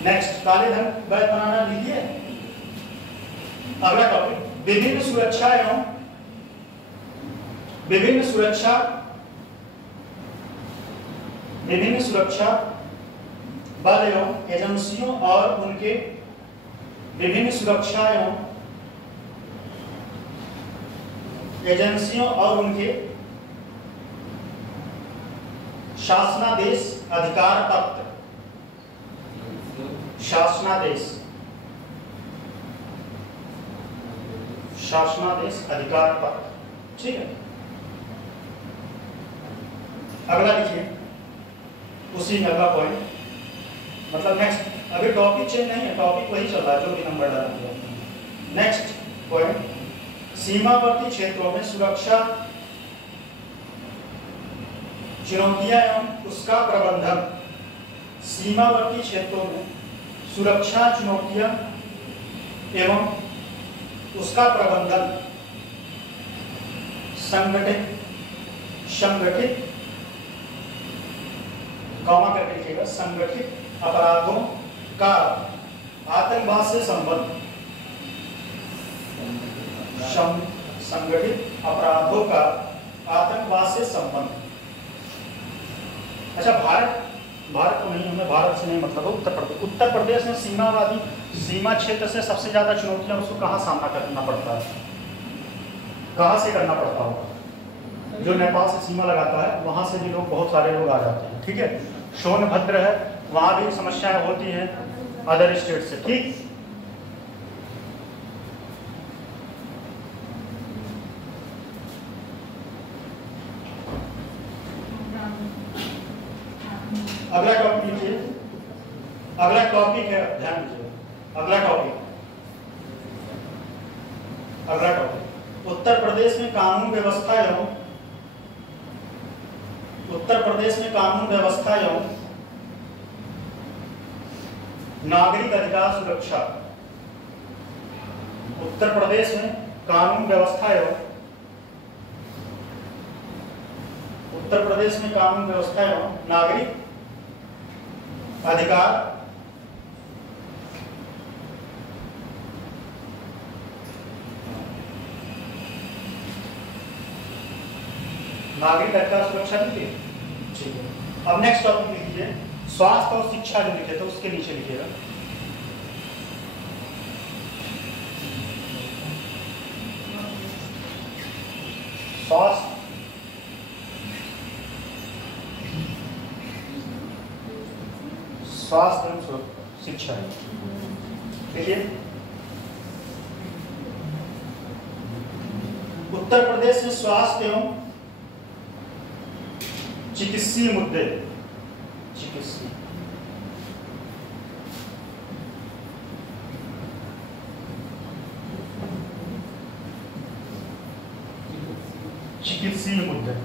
नेक्स्ट काले धन वैध बनाना लिखिए। अगला टॉपिक, विभिन्न सुरक्षा एवं विभिन्न सुरक्षा बल एवं एजेंसियों और उनके विभिन्न सुरक्षा एजेंसियों और उनके शासनादेश अधिकार पत्र, शासनादेश अधिकार पत्र, ठीक है। अगला लिखिए, उसी में अगला पॉइंट, मतलब नेक्स्ट, अभी टॉपिक चेंज नहीं है, टॉपिक वही चल रहा है जो भी नंबर डाला गया। नेक्स्ट पॉइंट, सीमावर्ती क्षेत्रों में सुरक्षा चुनौतियां एवं उसका प्रबंधन। सीमावर्ती क्षेत्रों में सुरक्षा चुनौतियां एवं उसका प्रबंधन संगठित कॉमा करके लिखिएगा, संगठित अपराधों का आतंकवाद से संबंध, संगठित अपराधों का आतंकवाद से संबंध। अच्छा, भारत को नहीं, हमें भारत से नहीं मतलब, उत्तर प्रदेश में सीमा क्षेत्र से सबसे ज्यादा चुनौतियां उसको कहाँ सामना करना पड़ता है, कहाँ से करना पड़ता होगा? जो नेपाल से सीमा लगाता है वहां से भी लोग, बहुत सारे लोग आ जाते हैं, ठीक है। सोनभद्र है, वहां भी समस्याएं होती हैं अदर स्टेट से, ठीक। अगला टॉपिक लिखिए, अगला टॉपिक है, ध्यान दीजिए, अगला टॉपिक उत्तर प्रदेश में कानून व्यवस्था एवं नागरिक अधिकार सुरक्षा। उत्तर प्रदेश में कानून व्यवस्था एवं नागरिक अधिकार सुरक्षा लिखिए, ठीक है। अब नेक्स्ट टॉपिक लिखिए, स्वास्थ्य और शिक्षा जो लिखे थे उसके नीचे लिखिएगा। स्वास्थ्य एवं शिक्षा, देखिए उत्तर प्रदेश में स्वास्थ्य एवं चिकित्सीय मुद्दे, चिकित्सीय मुद्दे।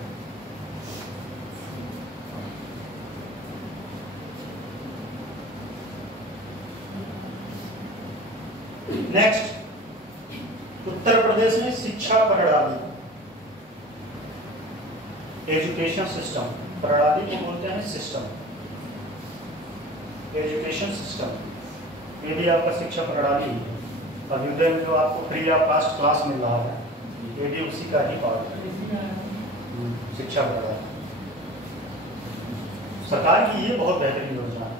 नेक्स्ट, उत्तर प्रदेश में शिक्षा प्रणाली, एजुकेशन सिस्टम, प्रणाली को बोलते हैं सिस्टम, एजुकेशन सिस्टम। ये भी आपका शिक्षा प्रणाली है। अभ्युदय में जो आपको फ्री ऑफ कास्ट क्लास मिल रहा है, ये भी उसी का ही पार्ट है, शिक्षा प्रणाली। सरकार की ये बहुत बेहतरीन योजना है,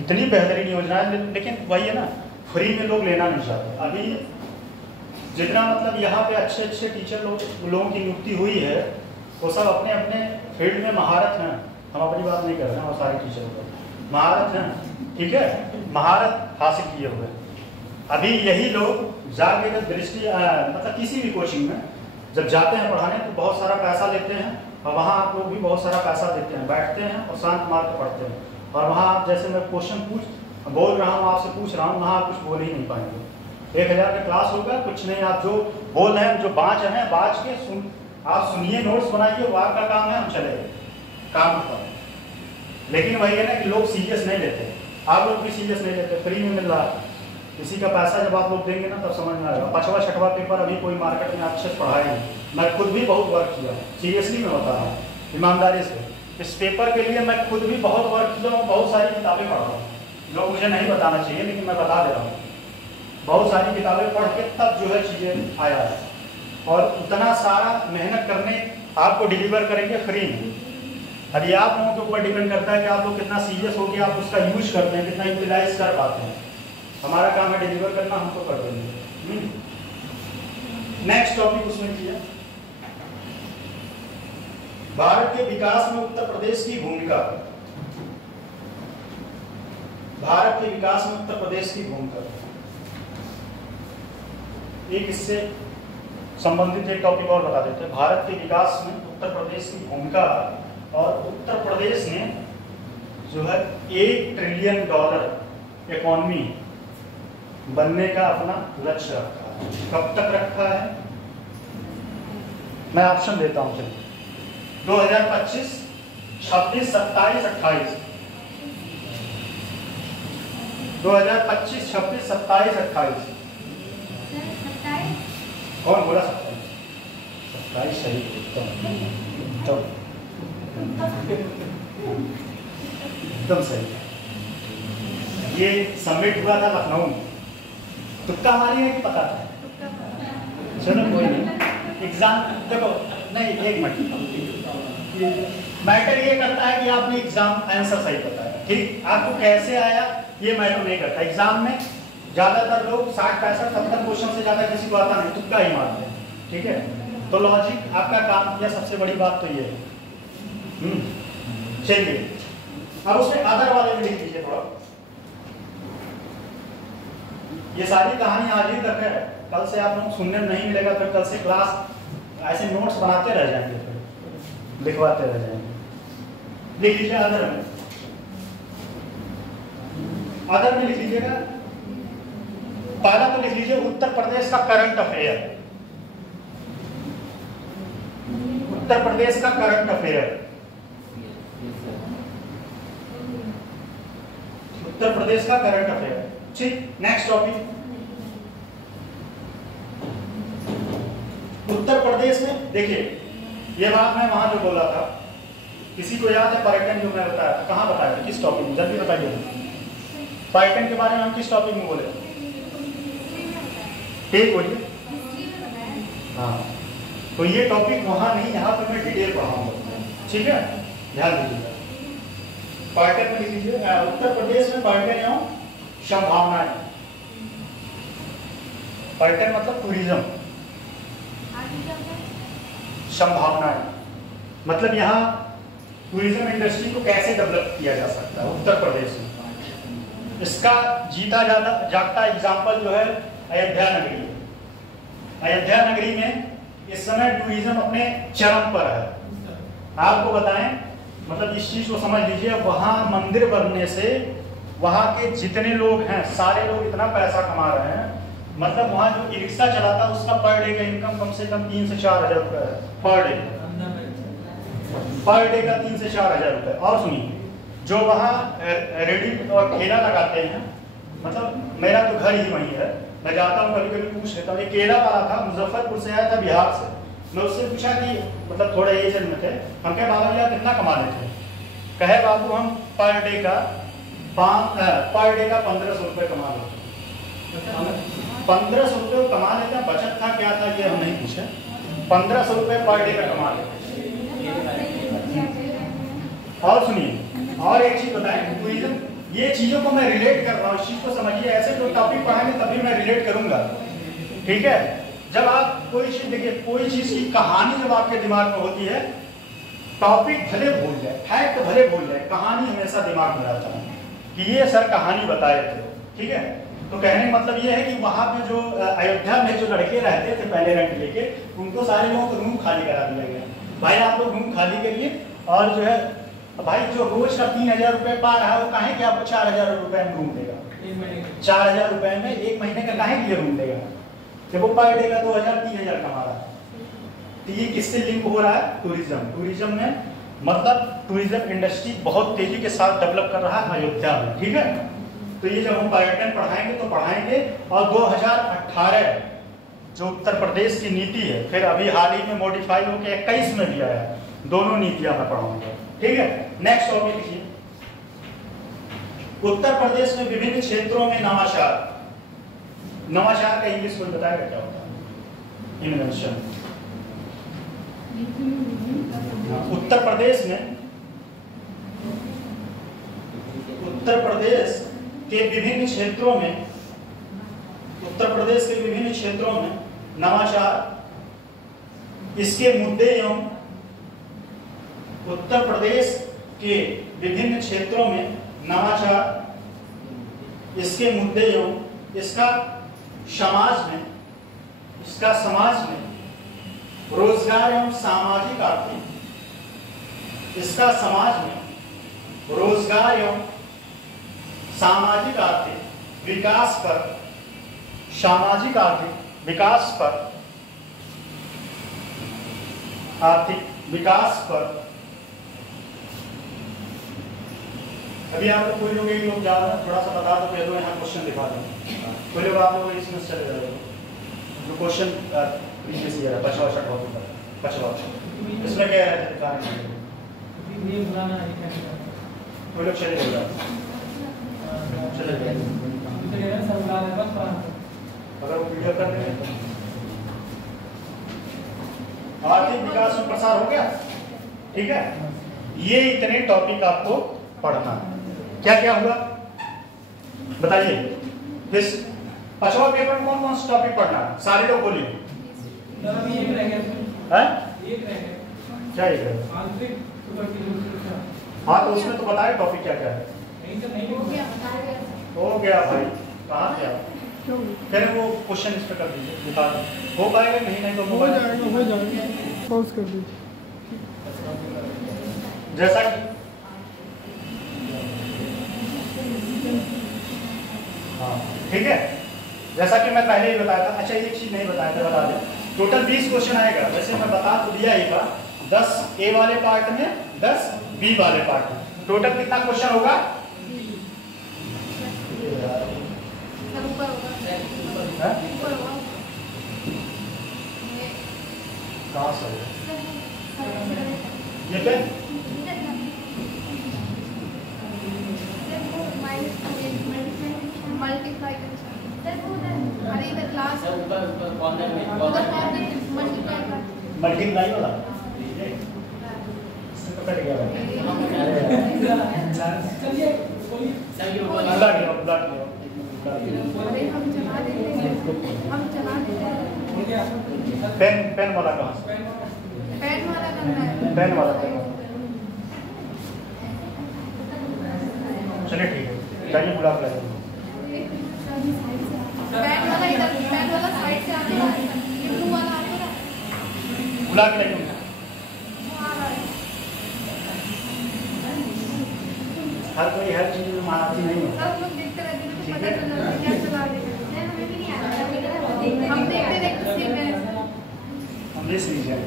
इतनी बेहतरीन योजना है, लेकिन वही है ना, फ्री में लोग लेना नहीं चाहते। अभी जितना मतलब यहाँ पे अच्छे अच्छे टीचर लोगों की नियुक्ति हुई है, वो सब अपने अपने फील्ड में महारत हैं। हम अपनी बात नहीं कर रहे हैं, वो सारे टीचर लोग महारत हैं, ठीक है, महारत हासिल किए हुए। अभी यही लोग जाके दृष्टि मतलब किसी भी कोचिंग में जब जाते हैं पढ़ाने तो बहुत सारा पैसा लेते हैं, और वहाँ आप लोग भी बहुत सारा पैसा देते हैं, बैठते हैं और शांत मार के पढ़ते हैं। और वहाँ आप जैसे मैं क्वेश्चन बोल रहा हूँ, आपसे पूछ रहा हूँ, वहाँ आप कुछ बोल ही नहीं पाएंगे। 1000 का क्लास होगा, कुछ नहीं, आप जो बोल रहे हैं, जो बाँच रहे हैं बाँच के आप सुनिए, नोट्स बनाइए, वो आपका काम है, हम चले काम करें। लेकिन वही है ना कि लोग सीरियस नहीं लेते, आप लोग भी सीरियस नहीं लेते, फ्री में मिल रहा है, इसी का पैसा जब आप लोग देंगे ना तब समझ में आएगा। 5वां 6वां पेपर अभी कोई मार्केट में अच्छे से पढ़ाया नहीं, मैं खुद भी बहुत वर्क किया, सीरियसली मैं बता रहा हूँ ईमानदारी से। इस पेपर के लिए मैं खुद भी बहुत वर्क किया हूँ, बहुत सारी किताबें पढ़ा हूँ, जो मुझे नहीं बताना चाहिए लेकिन मैं बता दे रहा हूँ। बहुत सारी किताबें पढ़ के तब जो है चीज़ें आया है, और उतना सारा मेहनत करने आपको डिलीवर करेंगे फ्री में। अभी आप लोगों के ऊपर डिपेंड करता है कि आप लोग कितना सीरियस हो कि आप उसका यूज करते हैं, कितना यूटिलाइज कर पाते हैं। हमारा काम है डिलीवर करना, हम तो कर देंगे। नेक्स्ट टॉपिक उसमें किया भारत के विकास में उत्तर प्रदेश की भूमिका। भारत के विकास में उत्तर प्रदेश की भूमिका, एक इससे संबंधित एक टॉपिक और बता देते हैं। भारत के विकास में उत्तर प्रदेश की भूमिका, और उत्तर प्रदेश ने जो है $1 ट्रिलियन इकोनॉमी बनने का अपना लक्ष्य रखा है। कब तक रखा है? मैं ऑप्शन देता हूं, चलिए 2025, 26, 27, 28। 2025, 26, 27, 28। कौन बोला 27? 27 सही, एकदम सही। ये समिट हुआ था लखनऊ में। तुक्का मारी है कि पता था? चलो कोई नहीं, एग्जाम देखो नहीं, एक मिनट, मैटर ये करता है कि आपने एग्जाम आंसर सही बताया, ठीक। आपको कैसे आया ये मैटर नहीं करता। एग्जाम में ज्यादातर लोग 60, 65, 70 क्वेश्चन से ज्यादा किसी को आता नहीं, तुक्का ही मारते हैं, ठीक है। तो लॉजिक आपका काम किया, सबसे बड़ी बात तो ये है। चलिए अब उसमें अदर वाले में लिख लीजिए थोड़ा। ये सारी कहानी आज ही तक है, कल से आप लोग सुनने नहीं मिलेगा, फिर कल से क्लास ऐसे नोट्स बनाते रह जाएंगे, फिर लिखवाते रह जाएंगे। लिख लीजिए अदर में, अदर में लिख लीजिएगा। पहला तो लिख लीजिए उत्तर प्रदेश का करंट अफेयर। उत्तर प्रदेश का करंट अफेयर, उत्तर प्रदेश का करंट अफेयर, ठीक। नेक्स्ट टॉपिक, उत्तर प्रदेश में देखिए, ये बात मैं वहां जो बोला था, किसी को याद है पर्यटन जो मैं बताया था, कहाँ बताया था, किस टॉपिक में, जल्दी बताइए। पर्यटन के बारे में हम किस टॉपिक में बोले? ठीक बोलिए। हाँ, तो ये टॉपिक वहां नहीं, यहाँ पर मैं डिटेल पढ़ाऊंगा, ठीक है, ध्यान दीजिएगा। पर्यटन में लिख लीजिए उत्तर प्रदेश में पर्यटन एवं संभावनाएं। पर्यटन मतलब टूरिज्म, संभावनाएं मतलब यहाँ टूरिज्म इंडस्ट्री को कैसे डेवलप किया जा सकता है उत्तर प्रदेश में। इसका जीता जागता एग्जाम्पल जो है अयोध्या नगरी। अयोध्या नगरी में इस समय टूरिज्म अपने चरम पर है। आपको बताएं, मतलब इस चीज को समझ लीजिए, वहां मंदिर बनने से वहां के जितने लोग हैं सारे लोग इतना पैसा कमा रहे हैं, मतलब वहां जो ई रिक्शा चलाता है उसका पर डे का इनकम कम से कम 3 से 4 हजार रुपए है पर डे का 3 से 4 हजार रुपए। और सुनिए, जो वहाँ रेडी और ठेला लगाते हैं, मतलब मेरा तो घर ही वहीं है, मैं जाता हूँ कभी कभी पूछ लेता हूँ। एक केला वाला था, मुजफ्फरपुर से आया था, बिहार से। मैं उससे पूछा कि मतलब थोड़े एज में थे, हम कहे बाबा जी आप कितना कमा लेते हैं? कहे बाबू हम पर डे का 1500 रुपये कमा लेते हैं। 1500 रुपये कमा लेते हैं, बचत था क्या था ये हम नहीं पूछे, 1500 रुपये पर डे का कमा लेते हैं। और सुनिए, और एक चीज बताएं, टूरिज्म, ये चीजों को मैं रिलेट कर रहा हूँ, इस चीज को समझिए। ऐसे जो टॉपिक पढ़ाएंगे तभी मैं रिलेट करूंगा, ठीक है। जब आप कोई चीज देखिए, कोई चीज की कहानी जब आपके दिमाग में होती है, टॉपिक भले भूल जाए, फैक्ट भले भूल जाए, कहानी हमेशा दिमाग में रहता है कि ये सर कहानी बताए थे, ठीक है। तो कहने का मतलब ये है कि वहां पे जो अयोध्या में जो लड़के रहते थे पहले रेंट लेके, उनको सारे लोगों को रूम खाली करा दिया गया, भाई आप लोग रूम खाली करिए, और जो है भाई जो रोज का 3000 रुपए पा रहा है वो काहे कि आपको 4000 रुपए में रूम देगा, 4000 रुपए में एक महीने का काहे के रूम देगा, जब वो पर डे का 2000-3000 कमा रहा है। तो ये किससे लिंक हो रहा है? टूरिज्म। टूरिज्म में मतलब टूरिज्म इंडस्ट्री बहुत तेजी के साथ डेवलप कर रहा है अयोध्या में, ठीक है। तो ये जब हम पर्यटन पढ़ाएंगे तो पढ़ाएंगे। और 2018 जो उत्तर प्रदेश की नीति है, फिर अभी हाल ही में मॉडिफाई होकर 21 में भी आया है, दोनों नीतियां मैं पढ़ाऊंगा। ठीक है, नेक्स्ट टॉपिक लिखिए। उत्तर प्रदेश में विभिन्न क्षेत्रों में नवाचार। नवाचार का इंग्लिश कोई बताएगा क्या होता है? इन्वेंशन। उत्तर प्रदेश के विभिन्न क्षेत्रों में, उत्तर प्रदेश के विभिन्न क्षेत्रों में नवाचार, इसके मुद्दे एवं उत्तर प्रदेश के विभिन्न क्षेत्रों में नवाचार, इसके मुद्दे एवं इसका समाज में रोजगार एवं सामाजिक आर्थिक, इसका समाज में रोजगार एवं सामाजिक आर्थिक विकास पर, सामाजिक आर्थिक विकास पर, आर्थिक विकास पर। अभी आप लोग कोई लोग एक लोग जा रहे हैं, थोड़ा सा बता दो, कह दो यहाँ क्वेश्चन दिखा दो। कोई लोग आप लोग इसमें चले गए जो क्वेश्चन प्रीवियस ईयर है, 55 टॉपिक पर 55 इसमें क्या है दिखाने कोई लोग चले गए, चले गए अगर वो वीडियो कर रहे हैं तो। आर्थिक विकास में प्रसार हो गया। ठीक है, ये इतने टॉपिक आपको पढ़ना। क्या क्या हुआ बताइए। फिर 5वां पेपर में कौन कौन से टॉपिक पढ़ना है? सारे लोग बोलिए। एक रह गया। हैं? एक रह गया। क्या एक है? हाँ तो उसमें तो बताए टॉपिक क्या क्या है। हो गया भाई, कहाँ गया? फिर वो क्वेश्चन इस पे कर दीजिए, दिखा हो पाएगा नहीं तो हो जाएगा पॉज कर दीजिए। जैसा कि हाँ ठीक है, जैसा कि मैं पहले ही बताया था। अच्छा एक चीज नहीं बताया था, बता दें। टोटल 20 क्वेश्चन आएगा, वैसे मैं बता तो दिया ही था। 10 ए वाले पार्ट में, 10 बी वाले पार्ट में। टोटल कितना क्वेश्चन होगा? कहाँ से होगा ये पेन? मल्टीप्लाई कर अरे इधर क्लास ऊपर कॉर्नर में मल्टीप्लाई कर मल्टीप्लाई वाला इससे तो कट गया चलिए बुला लियो। अरे हम चला देते पेन वाला कहाँ से? पेन वाला करना है। पेन वाला चलिए ठीक है, जाइए बुला के लाइए। पेन वाला इधर, पेन वाला साइड से आने वाला है, ये ब्लू वाला आपको ना बुला के लाइए। हर कोई हर चीज में मानती नहीं है। सब लोग देखते रहते हैं, तो पता चल जाता है क्या चला रहे हैं। हमें भी नहीं आता, हम देखते देखते सीख गए। हम ये सीख गए।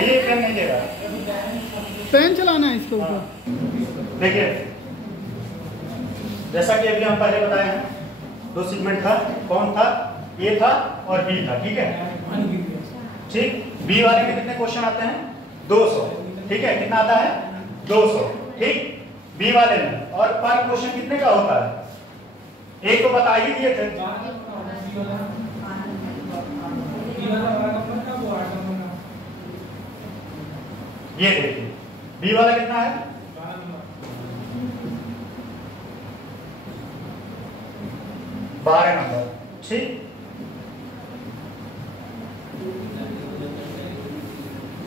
ये पेन नहीं दे रहा, पेन चलाना है इसके ऊपर। देखिए जैसा कि अभी हम पहले बताए हैं, 2 सेगमेंट था। कौन था? ए था और बी था। ठीक है, ठीक। बी वाले में कितने क्वेश्चन आते हैं? 200। ठीक है, कितना आता है? 200। ठीक, बी वाले में। और पर क्वेश्चन कितने का होता है? एक तो बता ही दिए थे। ये देखिए बी वाला कितना है? 12 नंबर। ठीक,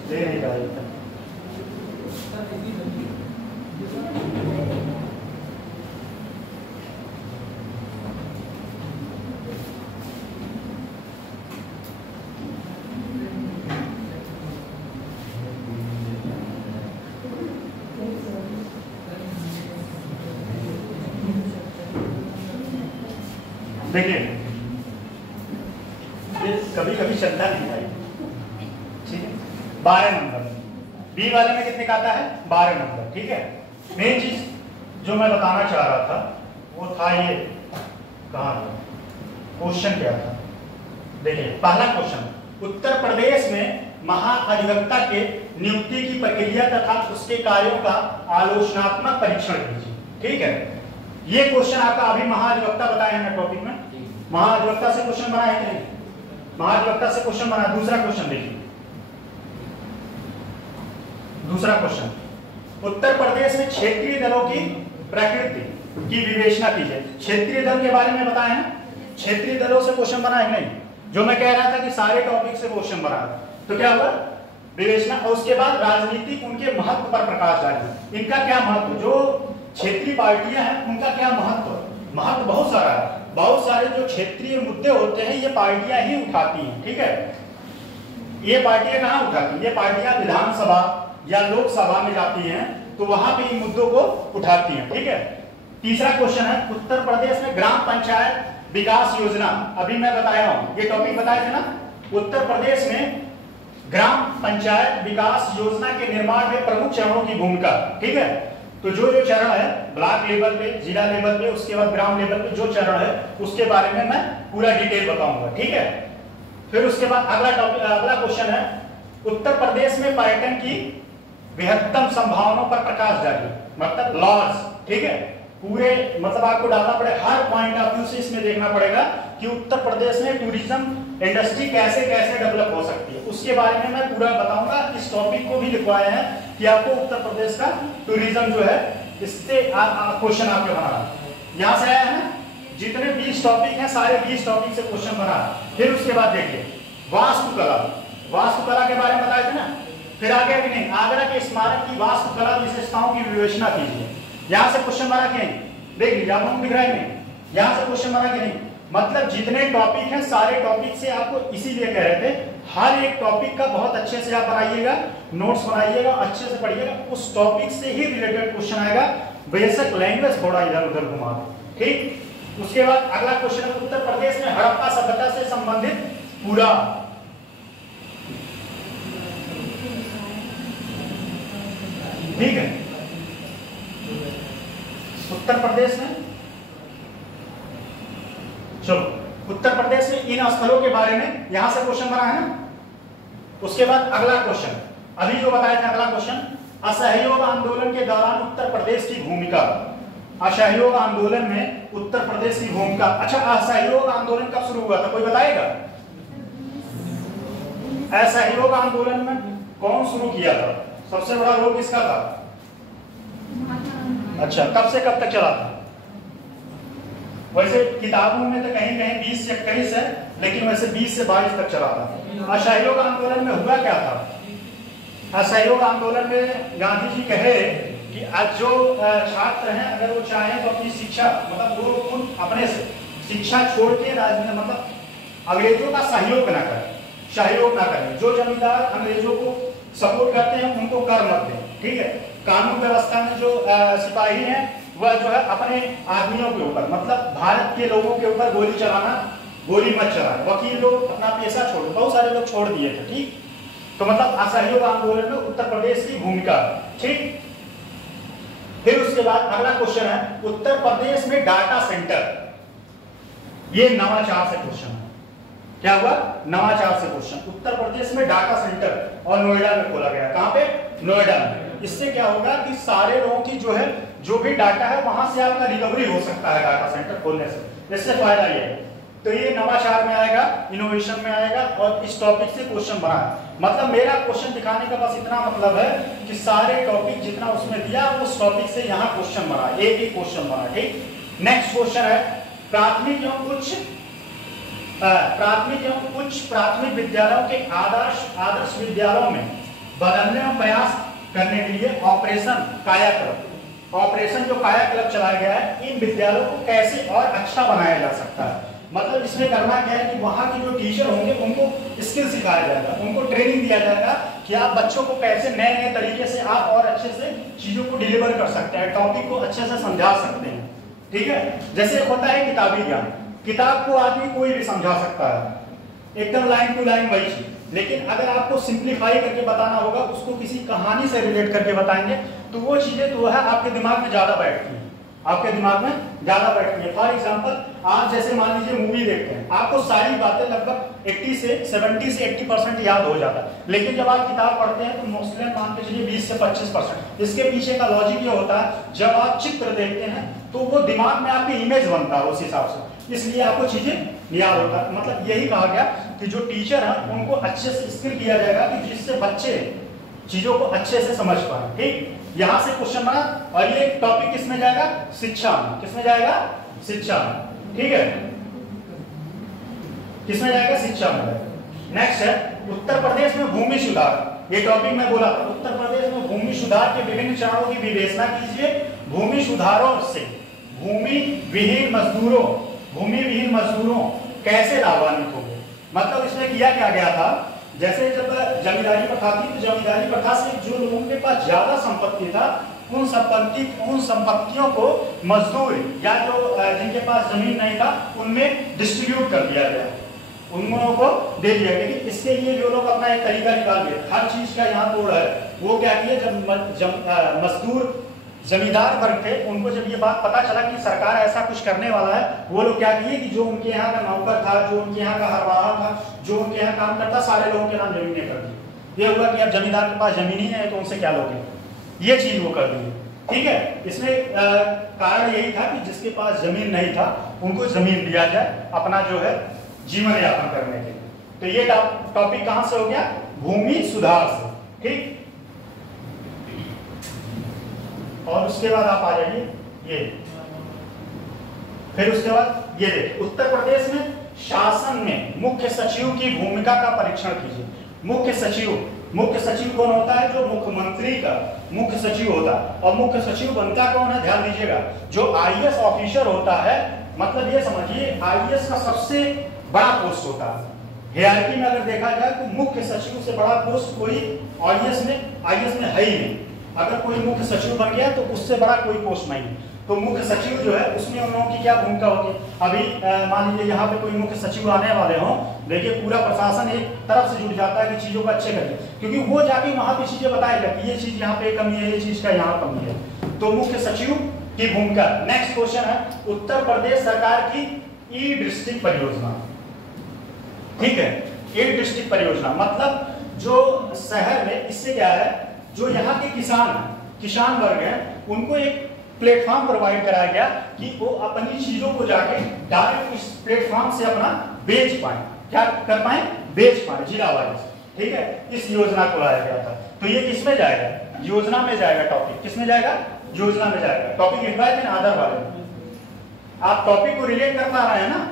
दे नहीं रहा। देखिए ये कभी कभी चलता नहीं भाई। ठीक है, 12 नंबर। बी वाले में कितने का आता है? 12 नंबर। ठीक है, मेन चीज जो मैं बताना चाह रहा था वो था ये, कहाँ क्वेश्चन क्या था, देखिए पहला क्वेश्चन, उत्तर प्रदेश में महाअधिवक्ता के नियुक्ति की प्रक्रिया तथा उसके कार्यों का आलोचनात्मक परीक्षण कीजिए। ठीक है, ये क्वेश्चन आपका अभी महाअधिवक्ता बताया है ना टॉपिक में, महाअधिवक्ता से क्वेश्चन बना है कि नहीं, महाअधिवक्ता से क्वेश्चन बना। दूसरा क्वेश्चन देखिए, दूसरा क्वेश्चन, उत्तर प्रदेश में क्षेत्रीय दलों की प्रकृति की विवेचना कीजिए। क्षेत्रीय दल के बारे में बताया है, क्षेत्रीय दलों से क्वेश्चन बना है नहीं, जो मैं कह रहा था कि सारे टॉपिक से क्वेश्चन बना, तो क्या हुआ विवेचना। और उसके बाद राजनीतिक उनके महत्व पर प्रकाश डालिए, इनका क्या महत्व, जो क्षेत्रीय पार्टियां हैं उनका क्या महत्व, महत्व बहुत सारा है, बहुत सारे जो क्षेत्रीय मुद्दे होते हैं ये पार्टियां ही उठाती हैं। ठीक है, ये पार्टियां कहाँ उठाती हैं, ये पार्टियां विधानसभा या लोकसभा में जाती हैं तो वहां पे इन मुद्दों को उठाती हैं। ठीक है, तीसरा क्वेश्चन है, उत्तर प्रदेश में ग्राम पंचायत विकास योजना, अभी मैं बताया हूं, ये टॉपिक बताए थे ना, उत्तर प्रदेश में ग्राम पंचायत विकास योजना के निर्माण में प्रमुख चरणों की भूमिका। ठीक है, तो जो जो चरण है ब्लॉक लेवल पे, जिला लेवल पे, उसके बाद ग्राम लेवल पे जो चरण है उसके बारे में मैं पूरा डिटेल बताऊंगा। ठीक है, फिर उसके बाद अगला टॉपिक, अगला क्वेश्चन है, उत्तर प्रदेश में पर्यटन की बृहत्तम संभावनाओं पर प्रकाश डालिए, मतलब लॉज। ठीक है, पूरे मतलब आपको डालना पड़ेगा, हर पॉइंट ऑफ व्यू से इसमें देखना पड़ेगा कि उत्तर प्रदेश में टूरिज्म इंडस्ट्री कैसे कैसे डेवलप हो सकती है, उसके बारे में मैं पूरा बताऊंगा। इस टॉपिक को भी लिखवाए हैं कि आपको उत्तर प्रदेश का टूरिज्म जो है इससे क्वेश्चन आपके बना, यहाँ से आया है ना, जितने 20 टॉपिक हैं सारे 20 टॉपिक से क्वेश्चन बना। फिर उसके बाद देखिए वास्तुकला, वास्तुकला के बारे में बताए थे ना, फिर आगे कि नहीं, आगरा के स्मारक की वास्तुकला विशेषताओं की विवेचना कीजिए, यहाँ से क्वेश्चन बना कि नहीं, देख लीजिए आप लोग दिख रहा है नहीं, यहाँ से क्वेश्चन बना कि नहीं, मतलब जितने टॉपिक हैं सारे टॉपिक से आपको इसीलिए कह रहे थे हर एक टॉपिक का बहुत अच्छे से आप बनाइएगा, नोट्स बनाइएगा, अच्छे से पढ़िएगा, उस टॉपिक से ही रिलेटेड क्वेश्चन आएगा, बेशक लैंग्वेज थोड़ा इधर उधर घुमा दो। ठीक, उसके बाद अगला क्वेश्चन है, उत्तर प्रदेश में हड़प्पा सभ्यता से संबंधित पूरा, ठीक है, उत्तर प्रदेश में, चलो उत्तर प्रदेश में इन स्थलों के बारे में यहां से क्वेश्चन बना है ना। उसके बाद अगला क्वेश्चन, अभी जो बताया था अगला क्वेश्चन, असहयोग आंदोलन के दौरान उत्तर प्रदेश की भूमिका, असहयोग आंदोलन में उत्तर प्रदेश की भूमिका। अच्छा, असहयोग आंदोलन कब शुरू हुआ था, कोई बताएगा? असहयोग आंदोलन में कौन शुरू किया था, सबसे बड़ा रोल किसका था? अच्छा, कब से कब तक चला था? वैसे किताबों में तो कहीं कहीं 20 से 21 है, लेकिन वैसे 20 से 22 तक चला था। असहयोग आंदोलन में हुआ क्या था? असहयोग आंदोलन में गांधी जी कहे कि आज जो छात्र हैं अगर वो चाहें तो अपनी शिक्षा, मतलब वो खुद अपने शिक्षा छोड़ के मतलब अंग्रेजों का सहयोग ना करें, सहयोग ना करें। जो जमींदार अंग्रेजों को सपोर्ट करते हैं उनको कर मत दें। ठीक है, कानून व्यवस्था में जो सिपाही हैं वह जो है अपने आदमियों के ऊपर, मतलब भारत के लोगों के ऊपर गोली चलाना, गोली मत चलाना। वकील लोग अपना पेशा छोड़, बहुत सारे लोग छोड़ दिए थे। ठीक, तो मतलब असहयोग आंदोलन में उत्तर प्रदेश की भूमिका। ठीक, फिर उसके बाद अगला क्वेश्चन है, उत्तर प्रदेश में डाटा सेंटर, ये नवाचार से क्वेश्चन है। क्या हुआ? नवाचार से क्वेश्चन। उत्तर प्रदेश में डाटा सेंटर और नोएडा में खोला गया। कहां पे? नोएडा में। इससे क्या होगा कि सारे लोगों की जो है जो भी डाटा है वहां से आपका रिकवरी हो सकता है डाटा सेंटर खोलने से। इससे फायदा ये है। तो ये नवाचार में आएगा, इनोवेशन में आएगा और इस टॉपिक से क्वेश्चन बना है। मतलब मेरा क्वेश्चन दिखाने का बस इतना मतलब है कि सारे टॉपिक जितना उसमें दिया उस टॉपिक से यहाँ क्वेश्चन बना, एक ही क्वेश्चन बना। ठीक, नेक्स्ट क्वेश्चन है, प्राथमिक एवं उच्च प्राथमिक विद्यालयों के आदर्श विद्यालयों में बदलने में प्रयास करने के लिए ऑपरेशन कायाकल्प, ऑपरेशन जो कायाकल्प चलाया गया है, इन विद्यालयों को कैसे और अच्छा बनाया जा सकता है। मतलब इसमें करना क्या है कि वहाँ के जो टीचर होंगे उनको स्किल सिखाया जाएगा, उनको ट्रेनिंग दिया जाएगा कि आप बच्चों को कैसे नए नए तरीके से आप और अच्छे से चीजों को डिलीवर कर सकते हैं, टॉपिक को अच्छे से समझा सकते हैं। ठीक है, जैसे होता है किताबी ज्ञान, किताब को आदमी कोई भी समझा सकता है, एकदम लाइन टू लाइन वही चीज। लेकिन अगर आपको सिंप्लीफाई करके बताना होगा, उसको किसी कहानी से रिलेट करके बताएंगे, तो वो चीजें तो है आपके दिमाग में ज्यादा बैठती हैं, आपके दिमाग में ज्यादा बैठती है। फॉर एग्जांपल, आप जैसे मान लीजिए मूवी देखते हैं, आपको सारी बातें लगभग 70 से 80% याद हो जाता है, लेकिन जब आप किताब पढ़ते हैं तो मोस्टली मान के चलिए 20 से 25%। इसके पीछे का लॉजिक ये होता है, जब आप चित्र देखते हैं तो वो दिमाग में आपकी इमेज बनता है उस हिसाब से, इसलिए आपको चीजें याद होता है। मतलब यही कहा गया कि जो टीचर है उनको अच्छे से स्किल दिया जाएगा कि जिससे बच्चे चीजों को अच्छे से समझ पाए। ठीक, यहां से क्वेश्चन बना, और ये टॉपिक किसमें जाएगा? शिक्षा में। किसमें जाएगा? शिक्षा में। ठीक है, किसमें जाएगा? शिक्षा में। नेक्स्ट है उत्तर प्रदेश में भूमि सुधार। ये टॉपिक मैं बोला था, उत्तर प्रदेश में भूमि सुधार के विभिन्न चरणों की विवेचना कीजिए। भूमि सुधारों से भूमि विहीन मजदूरों कैसे लाभान्वित होंगे। मतलब इसमें किया क्या गया था, जैसे जब जमींदारी प्रथा थी, तो जमींदारी प्रथा से जो लोगों के पास ज्यादा संपत्ति था, उन संपत्तियों को मजदूर या जो जिनके पास जमीन नहीं था उनमें डिस्ट्रीब्यूट कर दिया गया, उन लोगों को दे दिया गया। लेकिन इसके लिए जो लोग अपना एक तरीका निकाल दिए, हर चीज का यहाँ तोड़ है, वो क्या किए, जब मजदूर जमींदार वर्ग थे, उनको जब ये बात पता चला कि सरकार ऐसा कुछ करने वाला है, वो लोग क्या किए कि जो उनके यहाँ का नौकर था, जो उनके यहाँ का हरवाहा था, जो उनके यहाँ काम करता, सारे लोगों के नाम जमीनें कर दी। ये हुआ कि अब जमींदार के पास जमीन ही है तो उनसे क्या लोगे, ये चीज वो कर दी। ठीक है, इसमें कारण यही था कि जिसके पास जमीन नहीं था उनको जमीन दिया जाए अपना जो है जीवन यापन करने के लिए। तो ये टॉपिक कहां से हो गया? भूमि सुधार से। ठीक, और उसके बाद आप आ जाइए ये, फिर उसके बाद ये देखिए, उत्तर प्रदेश में शासन में मुख्य सचिव की भूमिका का परीक्षण कीजिए। मुख्य सचिव कौन होता है? जो मुख्यमंत्री का मुख्य सचिव होता है। और मुख्य सचिव बनता कौन है? ध्यान दीजिएगा, जो आईएएस ऑफिसर होता है। मतलब ये समझिए आईएएस का सबसे बड़ा पोस्ट होता है। हायरार्की में अगर देखा जाए तो मुख्य सचिव से बड़ा पोस्ट कोई आईएएस में है ही नहीं। अगर कोई मुख्य सचिव बन गया तो उससे बड़ा कोई पोस्ट नहीं है। तो मुख्य सचिव जो है उसमें उन लोगों की क्या भूमिका होती है? अभी मान लीजिए यहाँ पे कोई मुख्य सचिव आने वाले हों, देखिए पूरा प्रशासन एक तरफ से जुट जाता है कि चीजों को अच्छे करें, क्योंकि वो जाके वहां पे चीजें बताएगा कि ये चीज यहाँ पे कमी है, ये चीज का यहाँ कमी है। तो मुख्य सचिव की भूमिका। नेक्स्ट क्वेश्चन है उत्तर प्रदेश सरकार की ई डिस्ट्रिक्ट परियोजना। ठीक है, ई डिस्ट्रिक्ट परियोजना मतलब जो शहर में, इससे क्या है, जो यहाँ के किसान वर्ग हैं उनको एक प्लेटफॉर्म प्रोवाइड कराया गया कि वो अपनी चीजों को जाके डायरेक्ट इस प्लेटफॉर्म से अपना बेच पाए। क्या कर पाए? बेच पाए, जिला वाइज। ठीक है, इस योजना को लाया गया था। तो ये किसमें जाएगा? योजना में जाएगा। टॉपिक किसमें जाएगा? योजना में जाएगा। टॉपिक लिखा है आधार वाले में। आप टॉपिक को रिलेट कर पा रहे हैं ना?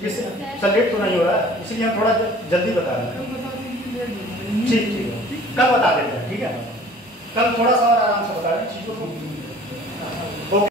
लेट तो नहीं हो रहा है, इसलिए हम थोड़ा जल्दी बता रहे हैं। ठीक है, कल बता देते हैं। ठीक है, कल थोड़ा सा और आराम से बता रहे हैं चीजों को।